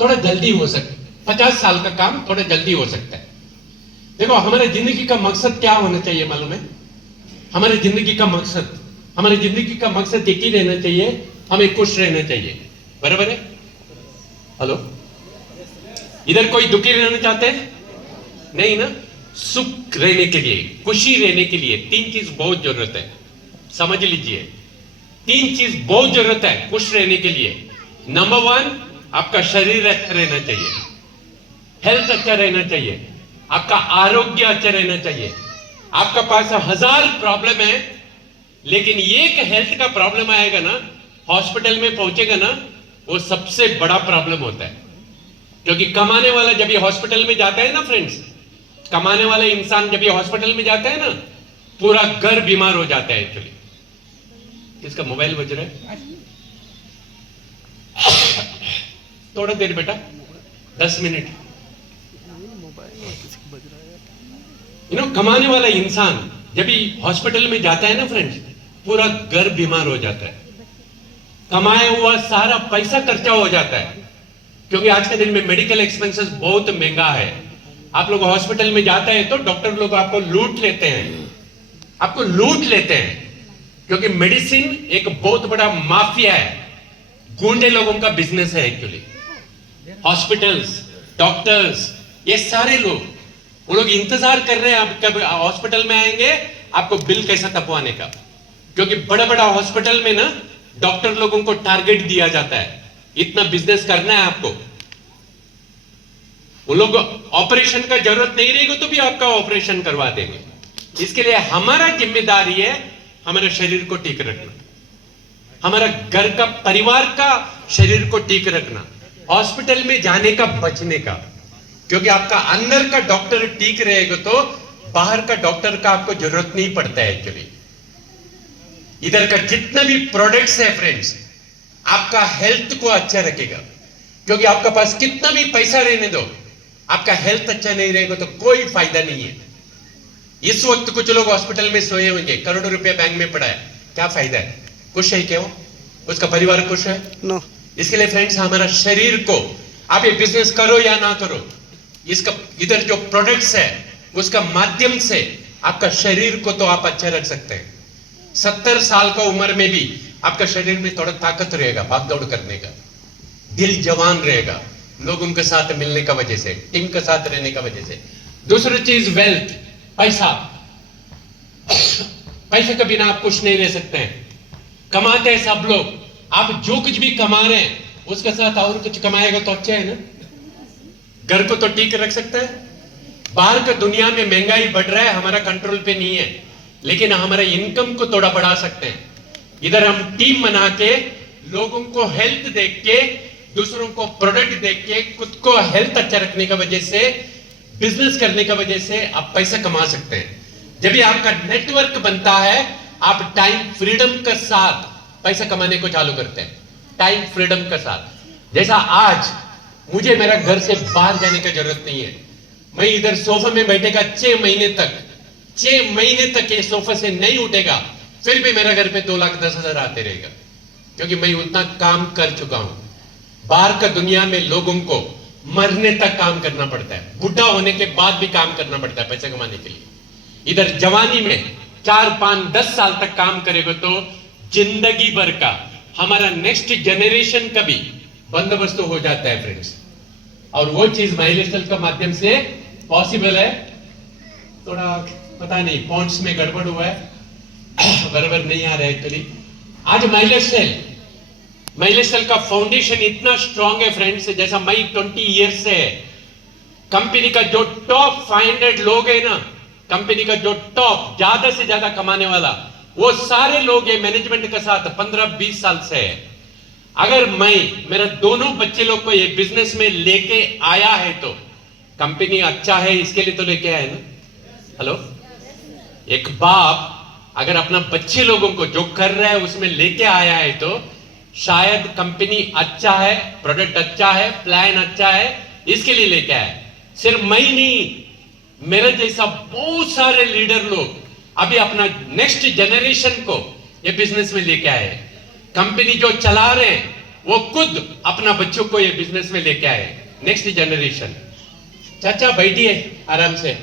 थोड़ा जल्दी हो सकता है, 50 साल का काम थोड़ा जल्दी हो सकता है। देखो, हमारे जिंदगी का मकसद क्या होना चाहिए मालूम है? हमारे जिंदगी का मकसद, हमारे जिंदगी का मकसद एक ही रहना चाहिए, हमें खुश रहना चाहिए। बराबर है? हेलो, इधर कोई दुखी रहना चाहते हैं? नहीं ना। सुख रहने के लिए, खुशी रहने के लिए 3 चीज बहुत जरूरत है। समझ लीजिए, 3 चीज बहुत जरूरत है खुश रहने के लिए। नंबर 1, आपका शरीर अच्छा रहना चाहिए, हेल्थ अच्छा रहना चाहिए। आपका आरोग्य अच्छा रहना चाहिए। आपका पास 1000 प्रॉब्लम है, लेकिन एक हेल्थ का प्रॉब्लम आएगा ना, हॉस्पिटल में पहुंचेगा ना, वो सबसे बड़ा प्रॉब्लम होता है। क्योंकि कमाने वाला जब ये हॉस्पिटल में जाता है ना फ्रेंड्स, कमाने वाला इंसान जब ये हॉस्पिटल में जाता है ना, पूरा घर बीमार हो जाता है एक्चुअली। किसका मोबाइल बज रहा है? थोड़ा देर बेटा, 10 मिनट। कमाने वाला इंसान जब भी हॉस्पिटल में जाता है ना फ्रेंड्स, पूरा घर बीमार हो जाता है। कमाया हुआ सारा पैसा खर्चा हो जाता है, क्योंकि आज के दिन में मेडिकल एक्सपेंसेस बहुत महंगा है। आप लोग हॉस्पिटल में जाते हैं तो डॉक्टर लोग आपको लूट लेते हैं, आपको लूट लेते हैं, क्योंकि मेडिसिन एक बहुत बड़ा माफिया है, गुंडे लोगों का बिजनेस है एक्चुअली। हॉस्पिटल्स, डॉक्टर्स, ये सारे लोग, वो लोग इंतजार कर रहे हैं आप कब हॉस्पिटल में आएंगे, आपको बिल कैसा तपवाने का। क्योंकि बड़ा बड़ा हॉस्पिटल में ना डॉक्टर लोगों को टारगेट दिया जाता है, इतना बिजनेस करना है आपको। वो लोग ऑपरेशन का जरूरत नहीं रहेगी तो भी आपका ऑपरेशन करवा देंगे। इसके लिए हमारा जिम्मेदारी है हमारे शरीर को ठीक रखना, हमारा घर का, परिवार का शरीर को ठीक रखना, हॉस्पिटल में जाने का, बचने का। क्योंकि आपका अंदर का डॉक्टर ठीक रहेगा तो बाहर का डॉक्टर का आपको जरूरत नहीं पड़ता है एक्चुअली। इधर का जितना भी प्रोडक्ट्स है फ्रेंड्स, आपका हेल्थ को अच्छा रखेगा। क्योंकि आपका पास कितना भी पैसा रहने दो, आपका हेल्थ अच्छा नहीं रहेगा तो कोई फायदा नहीं है। इस वक्त कुछ लोग हॉस्पिटल में सोए होंगे, करोड़ों रुपया बैंक में पड़ा है, क्या फायदा है? खुश है क्या वो? उसका परिवार खुश है? नो। इसके लिए फ्रेंड्स, हमारा शरीर को, आप ये बिजनेस करो या ना करो, इसका इधर जो प्रोडक्ट्स है उसका माध्यम से आपका शरीर को तो आप अच्छा रख सकते हैं। 70 साल का उम्र में भी आपका शरीर में थोड़ा ताकत रहेगा भाग दौड़ करने का, दिल जवान रहेगा, लोगों के साथ मिलने का वजह से, टीम के साथ रहने का वजह से। दूसरी चीज वेल्थ, पैसा। पैसे के बिना आप कुछ नहीं रह सकते हैं। कमाते हैं सब लोग, आप जो कुछ भी कमा रहे हैं उसके साथ और कुछ कमाएगा तो अच्छा है ना, घर को तो ठीक रख सकता है। बाहर का दुनिया में महंगाई बढ़ रहा है, हमारा कंट्रोल पे नहीं है, लेकिन हमारा इनकम को थोड़ा बढ़ा सकते हैं। इधर हम टीम बना के, लोगों को हेल्थ देख के, दूसरों को प्रोडक्ट देख के, खुद को हेल्थ अच्छा रखने का वजह से, बिजनेस करने का वजह से आप पैसा कमा सकते हैं। जब भी आपका नेटवर्क बनता है, आप टाइम फ्रीडम के साथ पैसा कमाने को चालू करते हैं, टाइम फ्रीडम के साथ। जैसा आज मुझे मेरा घर से बाहर जाने की जरूरत नहीं है, मैं इधर सोफे में बैठेगा 6 महीने तक, 6 महीने तक ये सोफे से नहीं उठेगा, फिर भी मेरा घर पे 2,10,000 आते रहेगा, क्योंकि मैं उतना काम कर चुका हूं। बाहर का दुनिया में लोगों को मरने तक काम करना पड़ता है, बुढ़ा होने के बाद भी काम करना पड़ता है पैसा कमाने के लिए। इधर जवानी में 4, 5, 10 साल तक काम करेगा तो जिंदगी भर का हमारा नेक्स्ट जनरेशन का भी बंदोबस्त हो जाता है फ्रेंड्स। और वो चीज माइलस्टाइल के माध्यम से पॉसिबल है। थोड़ा पता नहीं पॉइंट्स में गड़बड़ हुआ है, बराबर नहीं आ रहा है एक्चुअली। आज माइलस्टाइल का फाउंडेशन इतना स्ट्रांग है फ्रेंड्स, जैसा मैं 20 ईयर्स से है। कंपनी का जो टॉप 500 लोग है ना, कंपनी का जो टॉप ज्यादा से ज्यादा कमाने वाला, वो सारे लोग ये मैनेजमेंट के साथ 15-20 साल से है। अगर मैं मेरे दोनों बच्चे लोग को ये बिजनेस में लेके आया है तो कंपनी अच्छा है, इसके लिए तो लेके आया है ना। हेलो, एक बाप अगर अपना बच्चे लोगों को जो कर रहा है उसमें लेके आया है तो शायद कंपनी अच्छा है, प्रोडक्ट अच्छा है, प्लान अच्छा है, इसके लिए लेके आया। सिर्फ मैं नहीं, मेरे जैसा बहुत सारे लीडर लोग अभी अपना नेक्स्ट जनरेशन को ये बिजनेस में लेके आए। कंपनी जो चला रहे हैं वो खुद अपना बच्चों को ये बिजनेस में लेके आए, नेक्स्ट जनरेशन। चाचा बैठिए आराम से।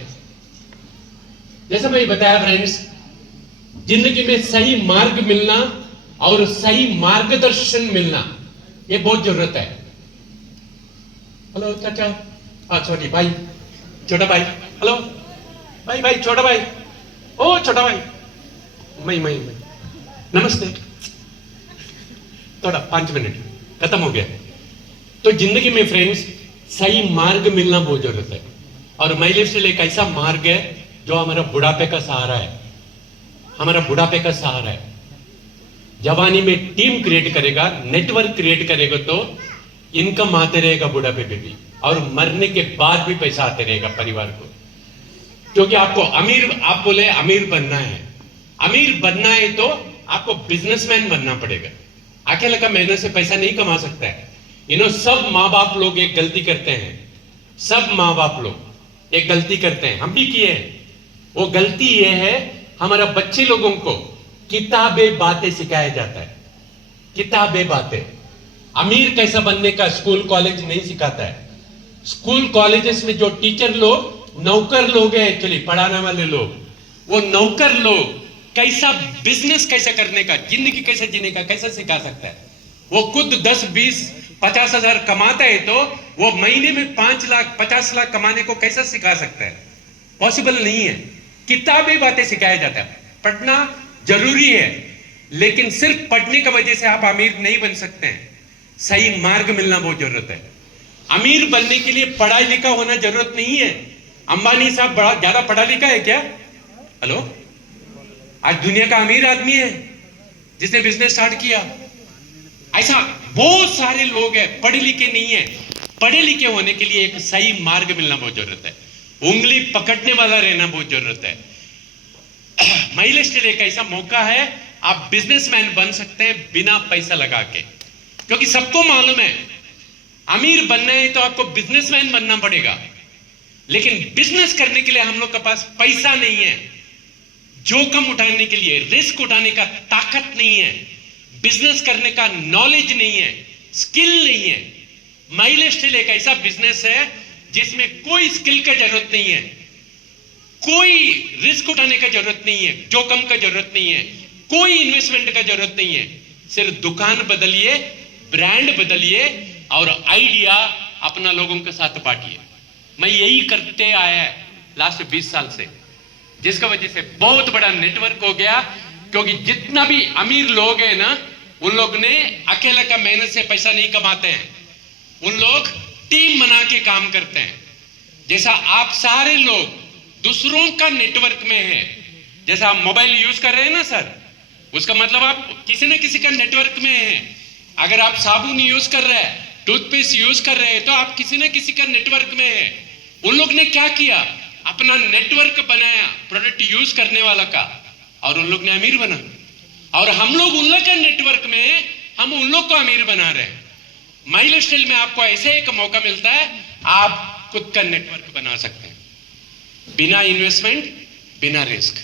जैसा मैं बताया फ्रेंड्स, जिंदगी में सही मार्ग मिलना और सही मार्गदर्शन मिलना ये बहुत जरूरत है। हेलो चाचा, हाँ सॉरी भाई, छोटा भाई, हेलो भाई, छोटा भाई, ओ छोटा भाई, मैं नमस्ते। थोड़ा 5 मिनट खत्म हो गया। तो जिंदगी में फ्रेंड्स सही मार्ग मिलना बहुत जरूरत है। और माई लाइफस्टाइल एक ऐसा मार्ग है जो हमारा बुढ़ापे का सहारा है, हमारा बुढ़ापे का सहारा है। जवानी में टीम क्रिएट करेगा, नेटवर्क क्रिएट करेगा तो इनकम आते रहेगा बुढ़ापे पे भी, और मरने के बाद भी पैसा आते रहेगा परिवार को। क्योंकि आपको अमीर, आप बोले अमीर बनना है, अमीर बनना है तो आपको बिजनेसमैन बनना पड़ेगा। अकेले का मेहनत से पैसा नहीं कमा सकता है। सब माँ बाप लोग एक गलती करते हैं, सब माँ बाप लोग एक गलती करते हैं, हम भी किए हैं। वो गलती ये है, हमारा बच्चे लोगों को किताबें बातें सिखाया जाता है, किताबें बातें। अमीर कैसा बनने का स्कूल कॉलेज नहीं सिखाता है। स्कूल कॉलेजेस में जो टीचर लोग नौकर लोग हैं, एक्चुअली पढ़ाने वाले लोग, वो नौकर लोग कैसा बिजनेस कैसा करने का, जिंदगी कैसे जीने का कैसा सिखा सकता है। वो खुद 10, 20, 50 हजार कमाता है तो वो महीने में 5 लाख 50 लाख कमाने को कैसा सिखा सकता है? पॉसिबल नहीं है। किताबें बातें सिखाया जाता है। पढ़ना जरूरी है, लेकिन सिर्फ पढ़ने की वजह से आप अमीर नहीं बन सकते हैं। सही मार्ग मिलना बहुत जरूरत है। अमीर बनने के लिए पढ़ा लिखा होना जरूरत नहीं है। अंबानी साहब बड़ा ज्यादा पढ़ा लिखा है क्या? हेलो, आज दुनिया का अमीर आदमी है जिसने बिजनेस स्टार्ट किया। ऐसा बहुत सारे लोग हैं, पढ़े लिखे नहीं है। पढ़े लिखे होने के लिए एक सही मार्ग मिलना बहुत जरूरत है। उंगली पकड़ने वाला रहना बहुत जरूरत है। माई लाइफस्टाइल एक ऐसा मौका है, आप बिजनेसमैन बन सकते हैं बिना पैसा लगा के। क्योंकि सबको मालूम है अमीर बनना है तो आपको बिजनेसमैन बनना पड़ेगा, लेकिन बिजनेस करने के लिए हम लोग के पास पैसा नहीं है, जोखिम उठाने के लिए रिस्क उठाने का ताकत नहीं है, बिजनेस करने का नॉलेज नहीं है, स्किल नहीं है। माई लाइफस्टाइल एक ऐसा बिजनेस है जिसमें कोई स्किल का जरूरत नहीं है, कोई रिस्क उठाने का जरूरत नहीं है, जोखिम का जरूरत नहीं है, कोई इन्वेस्टमेंट का जरूरत नहीं है। सिर्फ दुकान बदलिए, ब्रांड बदलिए और आइडिया अपना लोगों के साथ बांटिए। मैं यही करते आया है लास्ट 20 साल से, जिसका वजह से बहुत बड़ा नेटवर्क हो गया। क्योंकि जितना भी अमीर लोग हैं ना, उन लोग ने अकेले का मेहनत से पैसा नहीं कमाते हैं, उन लोग टीम बना के काम करते हैं। जैसा आप सारे लोग दूसरों का नेटवर्क में है, जैसा आप मोबाइल यूज कर रहे हैं ना सर, उसका मतलब आप किसी न किसी का नेटवर्क में हैं। अगर आप साबुन यूज कर रहे हैं, टूथपेस्ट यूज कर रहे हैं, तो आप किसी न किसी का नेटवर्क में हैं। उन लोग ने क्या किया, अपना नेटवर्क बनाया प्रोडक्ट यूज करने वाला का, और उन लोग ने अमीर बना। और हम लोग उन लोग के नेटवर्क में हैं, हम उन लोग को अमीर बना रहे हैं। माई लाइफस्टाइल में आपको ऐसे एक मौका मिलता है, आप खुद का नेटवर्क बना सकते हैं बिना इन्वेस्टमेंट, बिना रिस्क।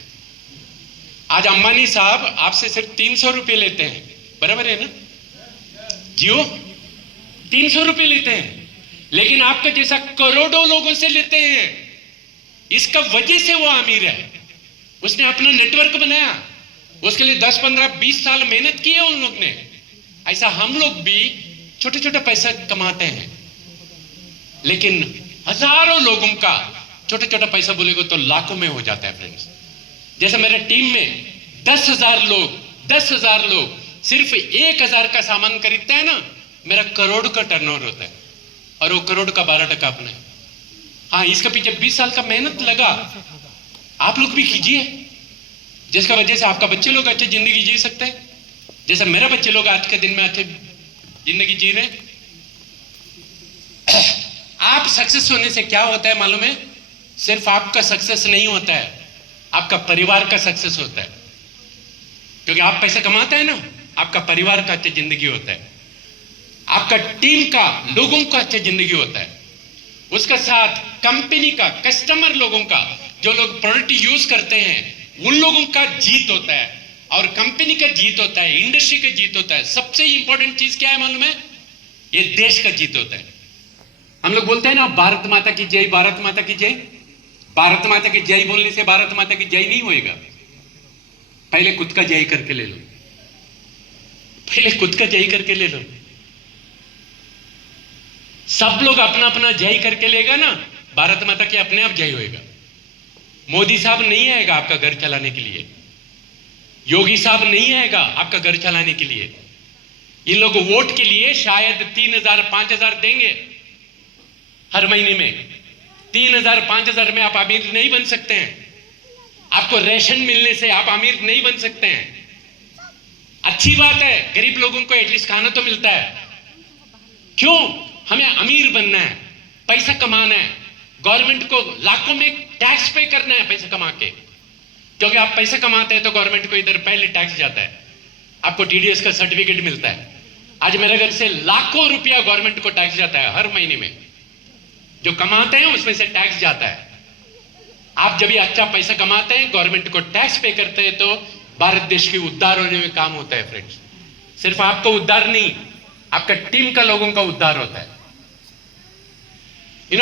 आज अंबानी साहब आपसे सिर्फ 300 रुपए लेते हैं, बराबर है ना? जियो 300 रुपए लेते हैं, लेकिन आपका जैसा करोड़ों लोगों से लेते हैं। इसका वजह से वो अमीर है। उसने अपना नेटवर्क बनाया, उसके लिए 10, 15, 20 साल मेहनत की है उन लोग ने। ऐसा हम लोग भी छोटे छोटे पैसा कमाते हैं, लेकिन हजारों लोगों का छोटे छोटे पैसा बोलेगा तो लाखों में हो जाता है फ्रेंड्स। जैसे मेरे टीम में 10,000 लोग सिर्फ 1,000 का सामान खरीदते हैं ना, मेरा करोड़ का टर्नओवर होता है, और वो करोड़ का 12% अपना है। हाँ, इसके पीछे 20 साल का मेहनत लगा। आप लोग भी कीजिए, जिसका वजह से आपका बच्चे लोग अच्छी जिंदगी जी सकते हैं, जैसे मेरे बच्चे लोग आज के दिन में अच्छी जिंदगी जी रहे। आप सक्सेस होने से क्या होता है मालूम है? सिर्फ आपका सक्सेस नहीं होता है, आपका परिवार का सक्सेस होता है। क्योंकि आप पैसे कमाते हैं ना, आपका परिवार का अच्छी जिंदगी होता है, आपका टीम का, लोगों का अच्छी जिंदगी होता है। उसके साथ कंपनी का, कस्टमर लोगों का, जो लोग प्रोडक्ट यूज करते हैं, उन लोगों का जीत होता है, और कंपनी का जीत होता है, इंडस्ट्री का जीत होता है। सबसे इंपॉर्टेंट चीज क्या है मालूम है? ये देश का जीत होता है। हम लोग बोलते हैं ना, भारत माता की जय, भारत माता की जय। भारत माता की जय बोलने से भारत माता की जय नहीं होएगा। पहले खुद का जय करके ले लो, पहले खुद का जय करके ले लो। सब लोग अपना अपना जय करके लेगा ना, भारत माता की अपने आप जय होएगा। मोदी साहब नहीं आएगा आपका घर चलाने के लिए, योगी साहब नहीं आएगा आपका घर चलाने के लिए। इन लोग वोट के लिए शायद 3,000, 5,000 देंगे हर महीने में। 3,000 5,000 में आप अमीर नहीं बन सकते हैं। आपको रेशन मिलने से आप अमीर नहीं बन सकते हैं। अच्छी बात है, गरीब लोगों को एटलीस्ट खाना तो मिलता है। क्यों हमें अमीर बनना है, पैसा कमाना है, गवर्नमेंट को लाखों में टैक्स पे करना है पैसा कमा के? क्योंकि आप पैसा कमाते हैं तो गवर्नमेंट को इधर पहले टैक्स जाता है, आपको टीडीएस का सर्टिफिकेट मिलता है। आज मेरे घर से लाखों रुपया गवर्नमेंट को टैक्स जाता है हर महीने में, जो कमाते हैं उसमें से टैक्स जाता है। आप जब भी अच्छा पैसा कमाते हैं, गवर्नमेंट को टैक्स पे करते हैं, तो भारत देश की उद्धार होने में काम होता है फ्रेंड्स। सिर्फ आपका उद्धार नहीं, आपका टीम का लोगों का उद्धार होता है।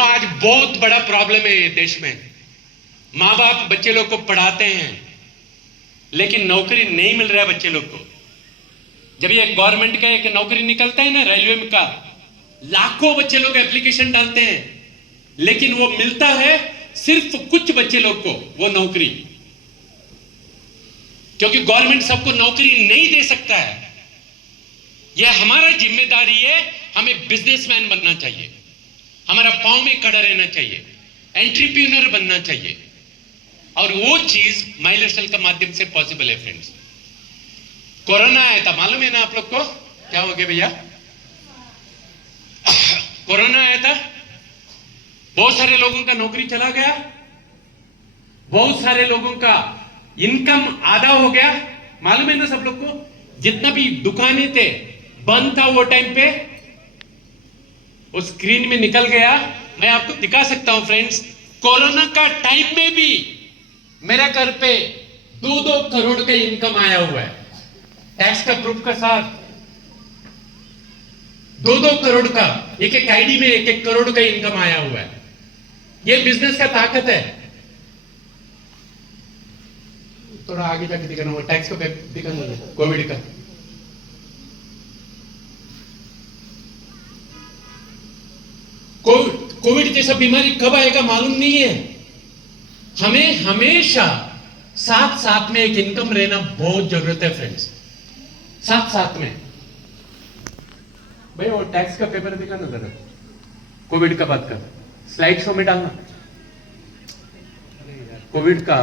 आज बहुत बड़ा प्रॉब्लम है देश में। माँ बाप बच्चे लोग को पढ़ाते हैं लेकिन नौकरी नहीं मिल रहा है बच्चे लोग को। जब ये गवर्नमेंट का एक नौकरी निकलता है ना, रेलवे में का, लाखों बच्चे लोग एप्लीकेशन डालते हैं, लेकिन वो मिलता है सिर्फ कुछ बच्चे लोग को वो नौकरी, क्योंकि गवर्नमेंट सबको नौकरी नहीं दे सकता है। यह हमारा जिम्मेदारी है, हमें बिजनेसमैन बनना चाहिए, हमारा पांव में खड़ा रहना चाहिए, एंटरप्रेन्योर बनना चाहिए, और वो चीज माइलस्टोन के माध्यम से पॉसिबल है फ्रेंड्स। कोरोना आया था, मालूम है ना आप लोग को? क्या हो गया भैया? कोरोना आया था, बहुत सारे लोगों का नौकरी चला गया, बहुत सारे लोगों का इनकम आधा हो गया। मालूम है ना सब लोग को? जितना भी दुकानें थे बंद था वो टाइम पे, वो स्क्रीन में निकल गया। मैं आपको दिखा सकता हूं फ्रेंड्स, कोरोना का टाइम में भी मेरे घर पे 2-2 करोड़ का इनकम आया हुआ है, टैक्स का प्रूफ के साथ। 2-2 करोड़ का, एक आईडी में 1-1 करोड़ का इनकम आया हुआ है। ये बिजनेस का ताकत है। थोड़ा आगे जाके दिखाना होगा, टैक्स का दिखाना होगा, कोविड का। कोविड जैसा बीमारी कब आएगा मालूम नहीं है। हमें हमेशा साथ साथ में एक इनकम रहना बहुत जरूरत है फ्रेंड्स, साथ साथ में। भाई वो टैक्स का पेपर दिखाना जरा, कोविड का बात कर, स्लाइड शो में डालना कोविड का।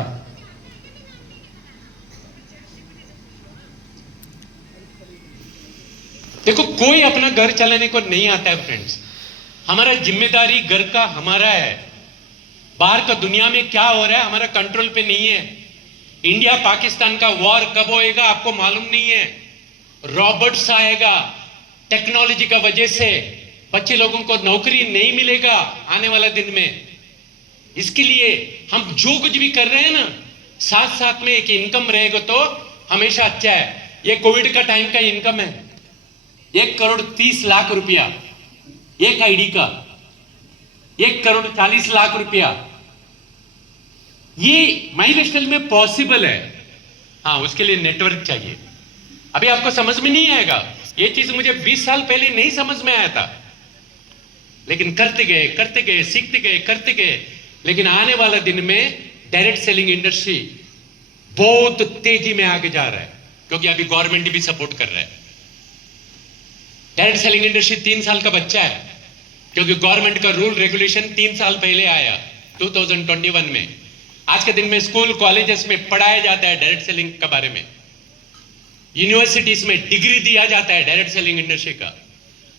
देखो, कोई अपना घर चलाने को नहीं आता है फ्रेंड्स। हमारा जिम्मेदारी घर का हमारा है। बाहर का दुनिया में क्या हो रहा है हमारा कंट्रोल पे नहीं है। इंडिया पाकिस्तान का वॉर कब होएगा आपको मालूम नहीं है। रॉबर्ट्स आएगा, टेक्नोलॉजी का वजह से बच्चे लोगों को नौकरी नहीं मिलेगा आने वाला दिन में। इसके लिए हम जो कुछ भी कर रहे हैं ना, साथ साथ में एक इनकम रहेगा तो हमेशा अच्छा है। ये कोविड का टाइम का इनकम है 1,30,00,000 रुपया एक आईडी का, 1,40,00,000 रुपया। ये माइलस्टोन में पॉसिबल है। हाँ, उसके लिए नेटवर्क चाहिए। अभी आपको समझ में नहीं आएगा, ये चीज मुझे 20 साल पहले नहीं समझ में आया था, लेकिन करते गए सीखते गए करते गए। लेकिन आने वाला दिन में डायरेक्ट सेलिंग इंडस्ट्री बहुत तेजी में आगे जा रहा है, क्योंकि अभी गवर्नमेंट भी सपोर्ट कर रहा है। डायरेक्ट सेलिंग इंडस्ट्री 3 साल का बच्चा है, क्योंकि गवर्नमेंट का रूल रेगुलेशन 3 साल पहले आया 2021 में। आज के दिन में स्कूल कॉलेजेस में पढ़ाया जाता है डायरेक्ट सेलिंग के बारे में, यूनिवर्सिटीज में डिग्री दिया जाता है डायरेक्ट सेलिंग इंडस्ट्री का।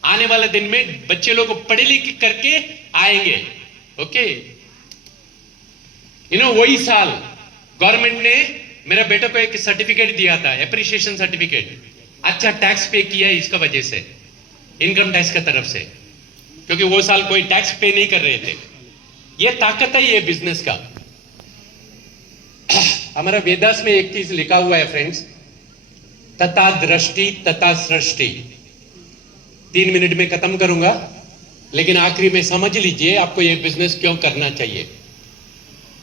आने वाले दिन में बच्चे लोग पढ़े लिखे करके आएंगे। ओके, वही साल गवर्नमेंट ने मेरा बेटा को एक सर्टिफिकेट दिया था, एप्रिसिएशन सर्टिफिकेट। अच्छा टैक्स पे किया है इसका वजह से, इनकम टैक्स की तरफ से, क्योंकि वो साल कोई टैक्स पे नहीं कर रहे थे। ये ताकत है ये बिजनेस का। हमारा वेदास में एक चीज लिखा हुआ है फ्रेंड्स, तथा दृष्टि तथा सृष्टि। 3 मिनट में खत्म करूंगा, लेकिन आखिरी में समझ लीजिए आपको ये बिजनेस क्यों करना चाहिए,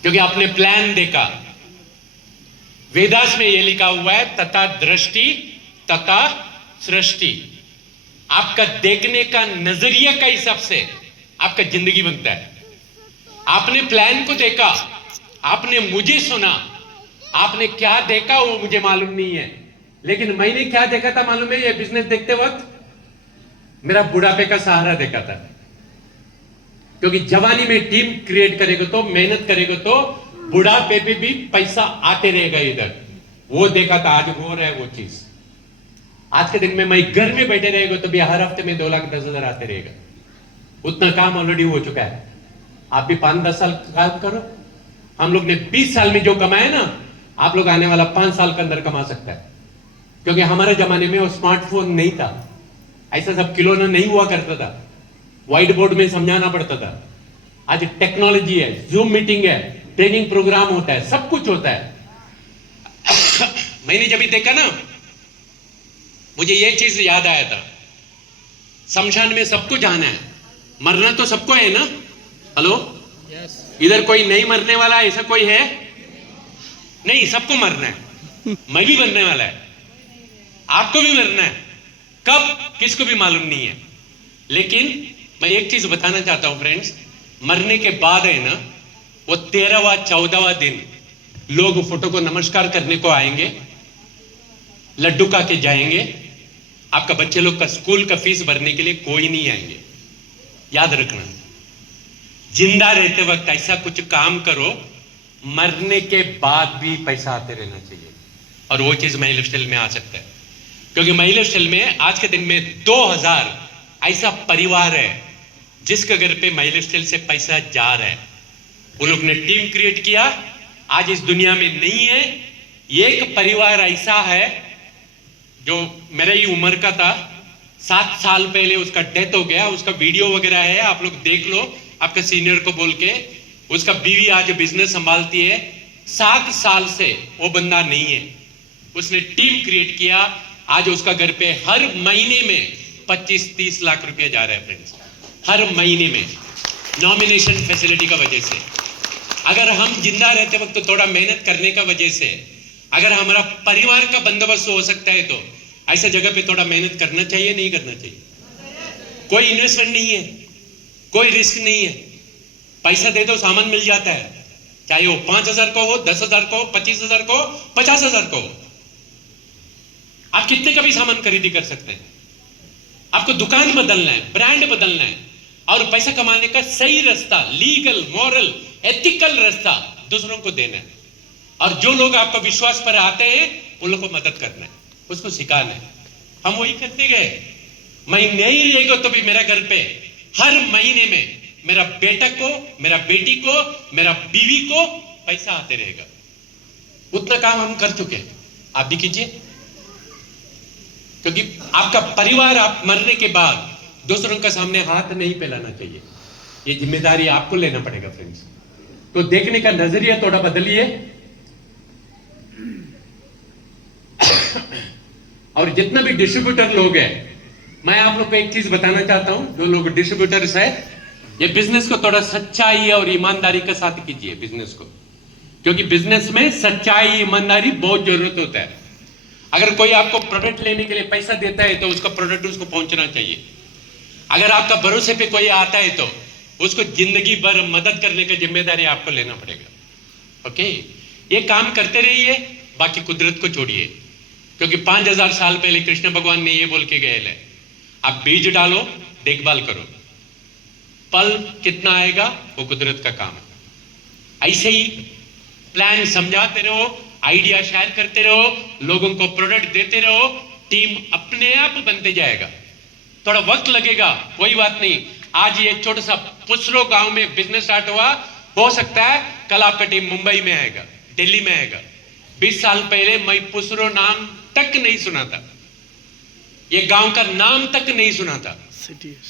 क्योंकि आपने प्लान देखा। वेदास में ये लिखा हुआ है तथा दृष्टि तथा सृष्टि। आपका देखने का नजरिया का हिसाब से आपका जिंदगी बनता है। आपने प्लान को देखा, आपने मुझे सुना, आपने क्या देखा वो मुझे मालूम नहीं है, लेकिन मैंने क्या देखा था मालूम है? ये बिजनेस देखते वक्त मेरा बुढ़ापे का सहारा देखा था। क्योंकि जवानी में टीम क्रिएट करेगा तो, मेहनत करेगा तो बुढ़ापे पे भी पैसा आते रहेगा इधर। वो देखा था, आज हो रहा है वो चीज। आज के दिन में मैं घर में बैठे रहेगा तो भी हर हफ्ते में 2,10,000 आते रहेगा। उतना काम ऑलरेडी हो चुका है। आप भी 5-10 साल काम करो। हम लोग ने 20 साल में जो कमाया ना, आप लोग आने वाला 5 साल के अंदर कमा सकता है। क्योंकि हमारे जमाने में वो स्मार्टफोन नहीं था, ऐसा सब खिलौना नहीं हुआ करता था, व्हाइट बोर्ड में समझाना पड़ता था। आज टेक्नोलॉजी है, जूम मीटिंग है, ट्रेनिंग प्रोग्राम होता है, सब कुछ होता है। मैंने जब देखा ना, मुझे ये चीज याद आया था, शमशान में सबको जाना है, मरना तो सबको है ना। हेलो, इधर कोई नहीं मरने वाला ऐसा कोई है? नहीं, सबको मरना है। मैं भी मरने वाला है, आपको भी मरना है। कब, किसको भी मालूम नहीं है। लेकिन मैं एक चीज बताना चाहता हूं फ्रेंड्स, मरने के बाद है ना, वो 13वां 14वां दिन लोग फोटो को नमस्कार करने को आएंगे, लड्डू खा के जाएंगे। आपका बच्चे लोग का स्कूल का फीस भरने के लिए कोई नहीं आएंगे। याद रखना, जिंदा रहते वक्त ऐसा कुछ काम करो, मरने के बाद भी पैसा आते रहना चाहिए। और वो चीज महिला स्टाइल में आ सकता है, क्योंकि महिला स्टाइल में आज के दिन में 2000 ऐसा परिवार है जिसके घर पे महिला स्टाइल से पैसा जा रहा है। वो लोग ने टीम क्रिएट किया, आज इस दुनिया में नहीं है। एक परिवार ऐसा है जो मेरे ही उम्र का था, 7 साल पहले उसका डेथ हो गया। उसका वीडियो वगैरह है, आप लोग देख लो, आपके सीनियर को बोल के। उसका बीवी आज बिजनेस संभालती है। 7 साल से वो बंदा नहीं है, उसने टीम क्रिएट किया। आज उसका घर पे हर महीने में 25-30 लाख रुपए जा रहे हैं फ्रेंड्स, हर महीने में, नॉमिनेशन फैसिलिटी का वजह से। अगर हम जिंदा रहते वक्त थोड़ा मेहनत करने का वजह से, अगर हमारा परिवार का बंदोबस्त हो सकता है, तो ऐसा जगह पे थोड़ा मेहनत करना चाहिए, नहीं करना चाहिए? कोई इन्वेस्टमेंट नहीं है, कोई रिस्क नहीं है, पैसा दे दो सामान मिल जाता है, चाहे वो 5,000 को हो, 10,000 को, 25,000 को, 50,000 को। आप कितने का भी सामान खरीदी कर सकते हैं। आपको दुकान बदलना है, ब्रांड बदलना है, और पैसा कमाने का सही रास्ता, लीगल, मॉरल, एथिकल रास्ता दूसरों को देना है। और जो लोग आपका विश्वास पर आते हैं उन लोगों को मदद करना है, उसको सिखाना है। हम वही करते गए। मैं नहीं रहेगा तो भी मेरा घर पे हर महीने में मेरा बेटा को, मेरा बेटी को, मेरा बीवी को पैसा आते रहेगा। उतना काम हम कर चुके हैं, आप भी कीजिए। क्योंकि आपका परिवार, आप मरने के बाद दूसरों के सामने हाथ नहीं फैलाना चाहिए। ये जिम्मेदारी आपको लेना पड़ेगा फ्रेंड्स। तो देखने का नजरिया थोड़ा बदलिए। और जितना भी डिस्ट्रीब्यूटर लोग हैं, मैं आप लोग को एक चीज बताना चाहता हूं। जो लोग डिस्ट्रीब्यूटर्स है, ये बिजनेस को थोड़ा सच्चाई और ईमानदारी के साथ कीजिए बिजनेस को, क्योंकि बिजनेस में सच्चाई, ईमानदारी बहुत जरूरत होता है। अगर कोई आपको प्रोडक्ट लेने के लिए पैसा देता है तो उसका प्रोडक्ट उसको पहुंचना चाहिए। अगर आपका भरोसे पे कोई आता है तो उसको जिंदगी भर मदद करने की जिम्मेदारी आपको लेना पड़ेगा। ओके, ये काम करते रहिए, बाकी कुदरत को छोड़िए। क्योंकि 5,000 साल पहले कृष्ण भगवान ने ये बोल के गए है, आप बीज डालो, देखभाल करो, फल कितना आएगा वो कुदरत का काम है। ऐसे ही प्लान समझाते रहो, आइडिया शेयर करते रहो, लोगों को प्रोडक्ट देते रहो, टीम अपने आप बनते जाएगा। थोड़ा वक्त लगेगा, कोई बात नहीं। आज ये छोटा सा पुसरो गांव में बिजनेस स्टार्ट हुआ, हो सकता है कल आपका टीम मुंबई में आएगा, दिल्ली में आएगा। 20 साल पहले मैं पुसरो नाम तक नहीं सुना था, ये गांव का नाम तक नहीं सुना था,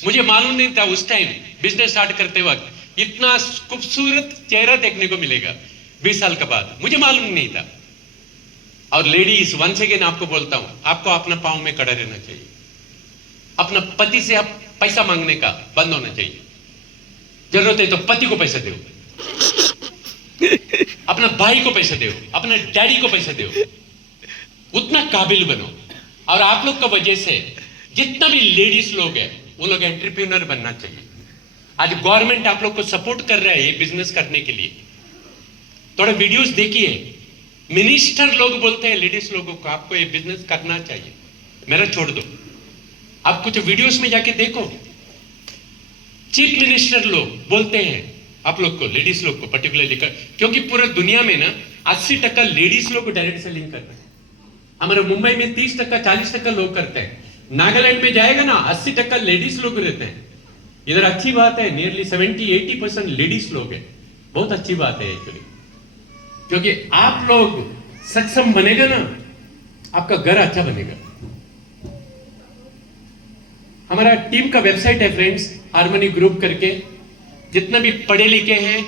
मुझे मालूम नहीं था उस टाइम बिजनेस स्टार्ट करते वक्त इतना खूबसूरत चेहरा देखने को मिलेगा। 20 साल के बाद मुझे मालूम नहीं था। और लेडीज, वंस अगेन आपको बोलता हूं, आपको अपना पांव में खड़ा रहना चाहिए। अपना पति से आप पैसा मांगने का बंद होना चाहिए। जरूरत है तो पति को पैसा दो, अपना भाई को पैसा दो, अपना डैडी को पैसा दो, उतना काबिल बनो। और आप लोग का वजह से जितना भी लेडीज लोग हैं वो लोग एंटरप्रेन्योर बनना चाहिए। आज गवर्नमेंट आप लोग को सपोर्ट कर रहा है ये बिजनेस करने के लिए। थोड़ा वीडियोस देखिए, मिनिस्टर लोग बोलते हैं लेडीज लोगों को आपको ये बिजनेस करना चाहिए, मेरा छोड़ दो। आप कुछ वीडियोस में जाके देखो, चीफ मिनिस्टर लोग बोलते हैं आप लोग को, लेडीज लोग को पर्टिकुलरली, क्योंकि पूरे दुनिया में ना 80% लेडीज लोग डायरेक्ट सेलिंग करते हैं। हमारे मुंबई में 30% 40% लोग करते हैं। नागालैंड में जाएगा ना 80% लेडीज लोग रहते हैं। इधर अच्छी बात है, नियरली 70-80% लेडीज लोग हैं। बहुत अच्छी बात है एक्चुअली, क्योंकि आप लोग सक्षम बनेगा ना, आपका घर अच्छा बनेगा। हमारा टीम का वेबसाइट है फ्रेंड्स, हार्मनी ग्रुप करके। जितने भी पढ़े लिखे हैं,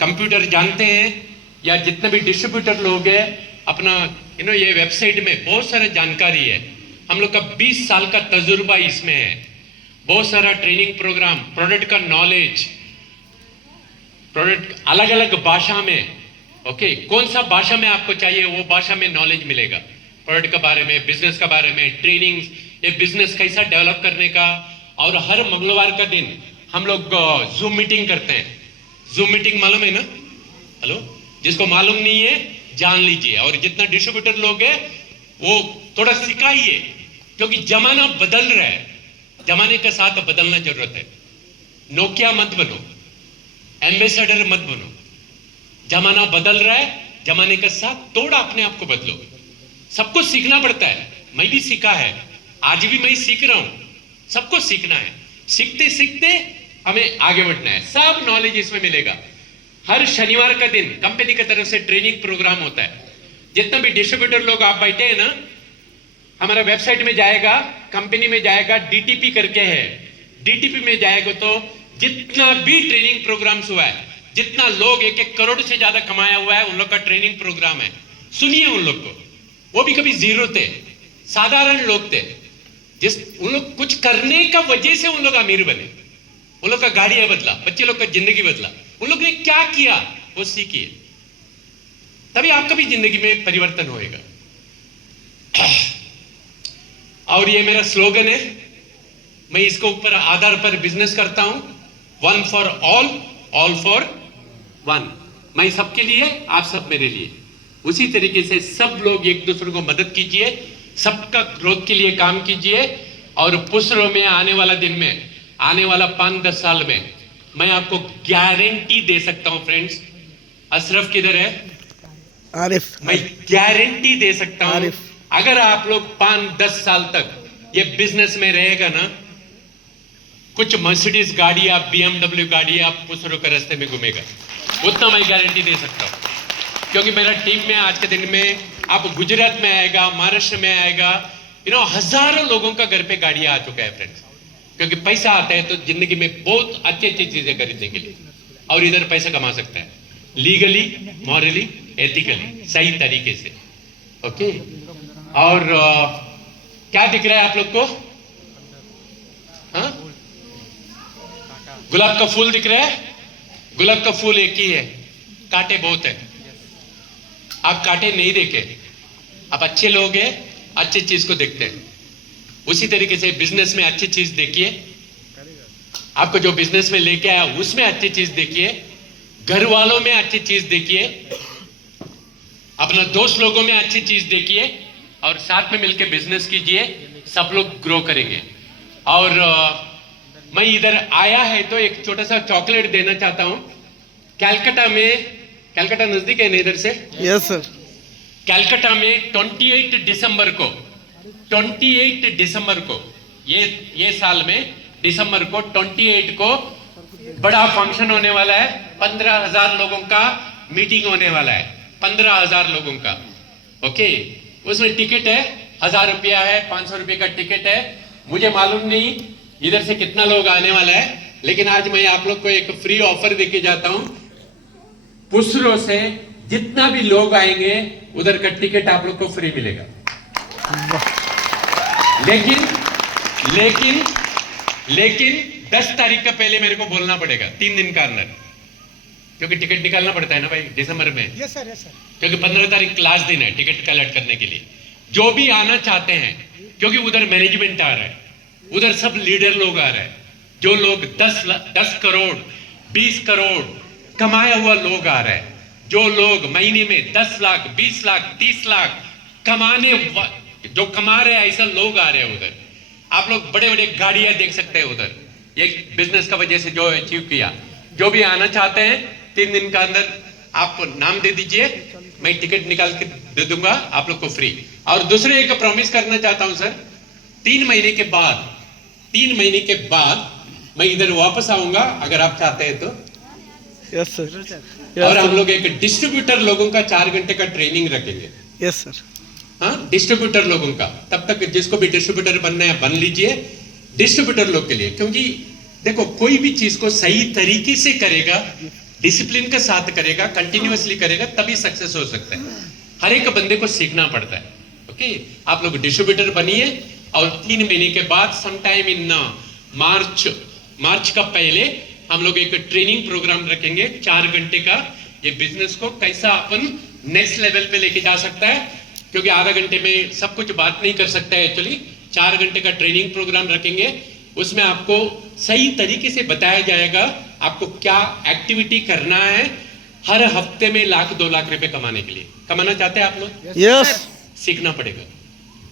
कंप्यूटर जानते हैं, या जितने भी डिस्ट्रीब्यूटर लोग हैं, अपना ये वेबसाइट में बहुत सारा जानकारी है। हम लोग का 20 साल का तजुर्बा इसमें है। बहुत सारा ट्रेनिंग प्रोग्राम, प्रोडक्ट का नॉलेज, प्रोडक्ट अलग अलग भाषा में, ओके, कौन सा भाषा में आपको चाहिए वो भाषा में नॉलेज मिलेगा। प्रोडक्ट के बारे में, बिजनेस के बारे में, ट्रेनिंग, ये बिजनेस कैसा डेवलप करने का। और हर मंगलवार का दिन हम लोग जूम मीटिंग करते हैं। जूम मीटिंग मालूम है ना? हेलो, जिसको मालूम नहीं है जान लीजिए। और जितना डिस्ट्रीब्यूटर लोग है वो थोड़ा सिखाइए, क्योंकि जमाना बदल रहा है, जमाने के साथ बदलना जरूरत है। नोकिया मत बनो, एम्बेसडर मत बनो। जमाना बदल रहा है, जमाने के साथ थोड़ा अपने आप को बदलो। सबको सीखना पड़ता है, मैं भी सीखा है, आज भी मैं सीख रहा हूं। सबको सीखना है, सीखते सीखते हमें आगे बढ़ना है। सब नॉलेज इसमें मिलेगा। हर शनिवार का दिन कंपनी की तरफ से ट्रेनिंग प्रोग्राम होता है। जितना भी डिस्ट्रीब्यूटर लोग आप बैठे हैं ना, हमारा वेबसाइट में जाएगा, कंपनी में जाएगा, डीटीपी करके है, डीटीपी में जाएगा तो जितना भी ट्रेनिंग प्रोग्राम्स हुआ है, जितना लोग 1-1 करोड़ से ज्यादा कमाया हुआ है, उन लोग का ट्रेनिंग प्रोग्राम है। सुनिए उन लोग को, वो भी कभी जीरो थे, साधारण लोग थे। उन लोग कुछ करने का वजह से उन लोग अमीर बने। उन लोग का गाड़ियां बदला, बच्चे लोग का जिंदगी बदला। उन लोग ने क्या किया वो सीखिए, तभी आपका भी जिंदगी में परिवर्तन होएगा। और ये मेरा स्लोगन है, मैं इसको ऊपर आधार पर बिजनेस करता हूं, 1 फॉर ऑल फॉर 1। मैं सबके लिए, आप सब मेरे लिए। उसी तरीके से सब लोग एक दूसरे को मदद कीजिए, सबका ग्रोथ के लिए काम कीजिए। और पुष्कर में आने वाला दिन में, आने वाला 5-10 साल में मैं आपको गारंटी दे सकता हूं फ्रेंड्स। अशरफ किधर है? आरिफ। मैं गारंटी दे सकता हूं, आरिफ। अगर आप लोग 5-10 साल तक ये बिजनेस में रहेगा ना, कुछ मर्सिडीज गाड़ी या BMW गाड़ी आप पुष्कर के रास्ते में घूमेगा, उतना मैं गारंटी दे सकता हूं। क्योंकि मेरा टीम में आज के दिन में आप गुजरात में आएगा, महाराष्ट्र में आएगा, हजारों लोगों का घर पे गाड़ियां आ चुका है फ्रेंड्स। क्योंकि पैसा आता है तो जिंदगी में बहुत अच्छी अच्छी चीजें खरीदने के लिए, और इधर पैसा कमा सकता है लीगली, मॉरली, एथिकली, सही तरीके से। ओके, और क्या दिख रहा है आप लोग को? हाँ, गुलाब का फूल दिख रहा है? गुलाब का फूल एक ही है, कांटे बहुत है। आप कांटे नहीं देखे, आप अच्छे लोग हैं, अच्छी चीज को देखते हैं। उसी तरीके से बिजनेस में अच्छी चीज देखिए, आपको जो बिजनेस में लेके आया उसमें अच्छी चीज देखिए, घर वालों में अच्छी चीज देखिए, अपना दोस्त लोगों में अच्छी चीज देखिए, और साथ में मिलकर बिजनेस कीजिए, सब लोग ग्रो करेंगे। और मैं इधर आया है तो एक छोटा सा चॉकलेट देना चाहता हूं। कलकत्ता में, कलकत्ता नजदीक है ना इधर से? Yes sir. कलकत्ता में 28 दिसंबर को ये साल में दिसंबर को 28 को बड़ा फंक्शन होने वाला है। 15,000 लोगों का मीटिंग होने वाला है, 15,000 लोगों का। ओके, उसमें टिकट है, 1,000 रुपया है, 500 रुपये का टिकट है। मुझे मालूम नहीं इधर से कितना लोग आने वाला है, लेकिन आज मैं आप लोग को एक फ्री ऑफर देके जाता हूं। पुष्कर से जितना भी लोग आएंगे उधर का टिकट आप लोग को फ्री मिलेगा। लेकिन 10 तारीख का पहले मेरे को बोलना पड़ेगा, 3 दिन का अंदर, क्योंकि टिकट निकालना पड़ता है ना भाई दिसंबर में। Yes sir, yes sir. क्योंकि 15 तारीख लास्ट दिन है टिकट कलेक्ट करने के लिए। जो भी आना चाहते हैं, क्योंकि उधर मैनेजमेंट आ रहा है, उधर सब लीडर लोग आ रहे हैं, जो लोग 10 करोड़ 20 करोड़ कमाया हुआ लोग आ रहे हैं, जो लोग महीने में 10 लाख 20 लाख 30 लाख जो कमा रहे हैं, ऐसा लोग आ रहे हैं उधर। आप लोग बड़े बड़े गाड़ियां देख सकते हैं उधर, एक बिजनेस का वजह से जो अचीव किया। जो भी आना चाहते हैं 3 दिन का अंदर आप नाम दे दीजिए, मैं टिकट निकाल के दे दूंगा आप लोग को फ्री। और दूसरे एक प्रॉमिस करना चाहता हूं सर, 3 महीने के बाद मैं इधर वापस आऊंगा अगर आप चाहते हैं तो। Yes sir. और हम लोग एक डिस्ट्रीब्यूटर लोगों का 4 घंटे का ट्रेनिंग रखेंगे। Yes sir. हाँ, डिस्ट्रीब्यूटर लोगों का। तब तक जिसको भी डिस्ट्रीब्यूटर बनना है बन लीजिए, डिस्ट्रीब्यूटर लोग के लिए। क्योंकि देखो कोई भी चीज को सही तरीके से करेगा, डिसिप्लिन के साथ करेगा, कंटिन्यूअसली करेगा, तभी सक्सेस हो सकता है। हर एक बंदे को सीखना पड़ता है। ओके, आप लोग डिस्ट्रीब्यूटर बनिए और 3 महीने के बाद समटाइम इन मार्च का पहले हम लोग एक ट्रेनिंग प्रोग्राम रखेंगे 4 घंटे का। ये बिजनेस को कैसा अपन नेक्स्ट लेवल पे लेके जा सकता है, क्योंकि आधा घंटे में सब कुछ बात नहीं कर सकता है एक्चुअली। 4 घंटे का ट्रेनिंग प्रोग्राम रखेंगे, उसमें आपको सही तरीके से बताया जाएगा आपको क्या एक्टिविटी करना है हर हफ्ते में 1-2 लाख रुपए कमाने के लिए। कमाना चाहते हैं आप लोग? यस। सीखना पड़ेगा,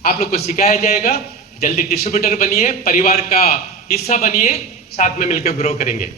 आप लोग को सिखाया जाएगा। जल्दी डिस्ट्रीब्यूटर बनिए, परिवार का हिस्सा बनिए, साथ में मिलकर ग्रो करेंगे।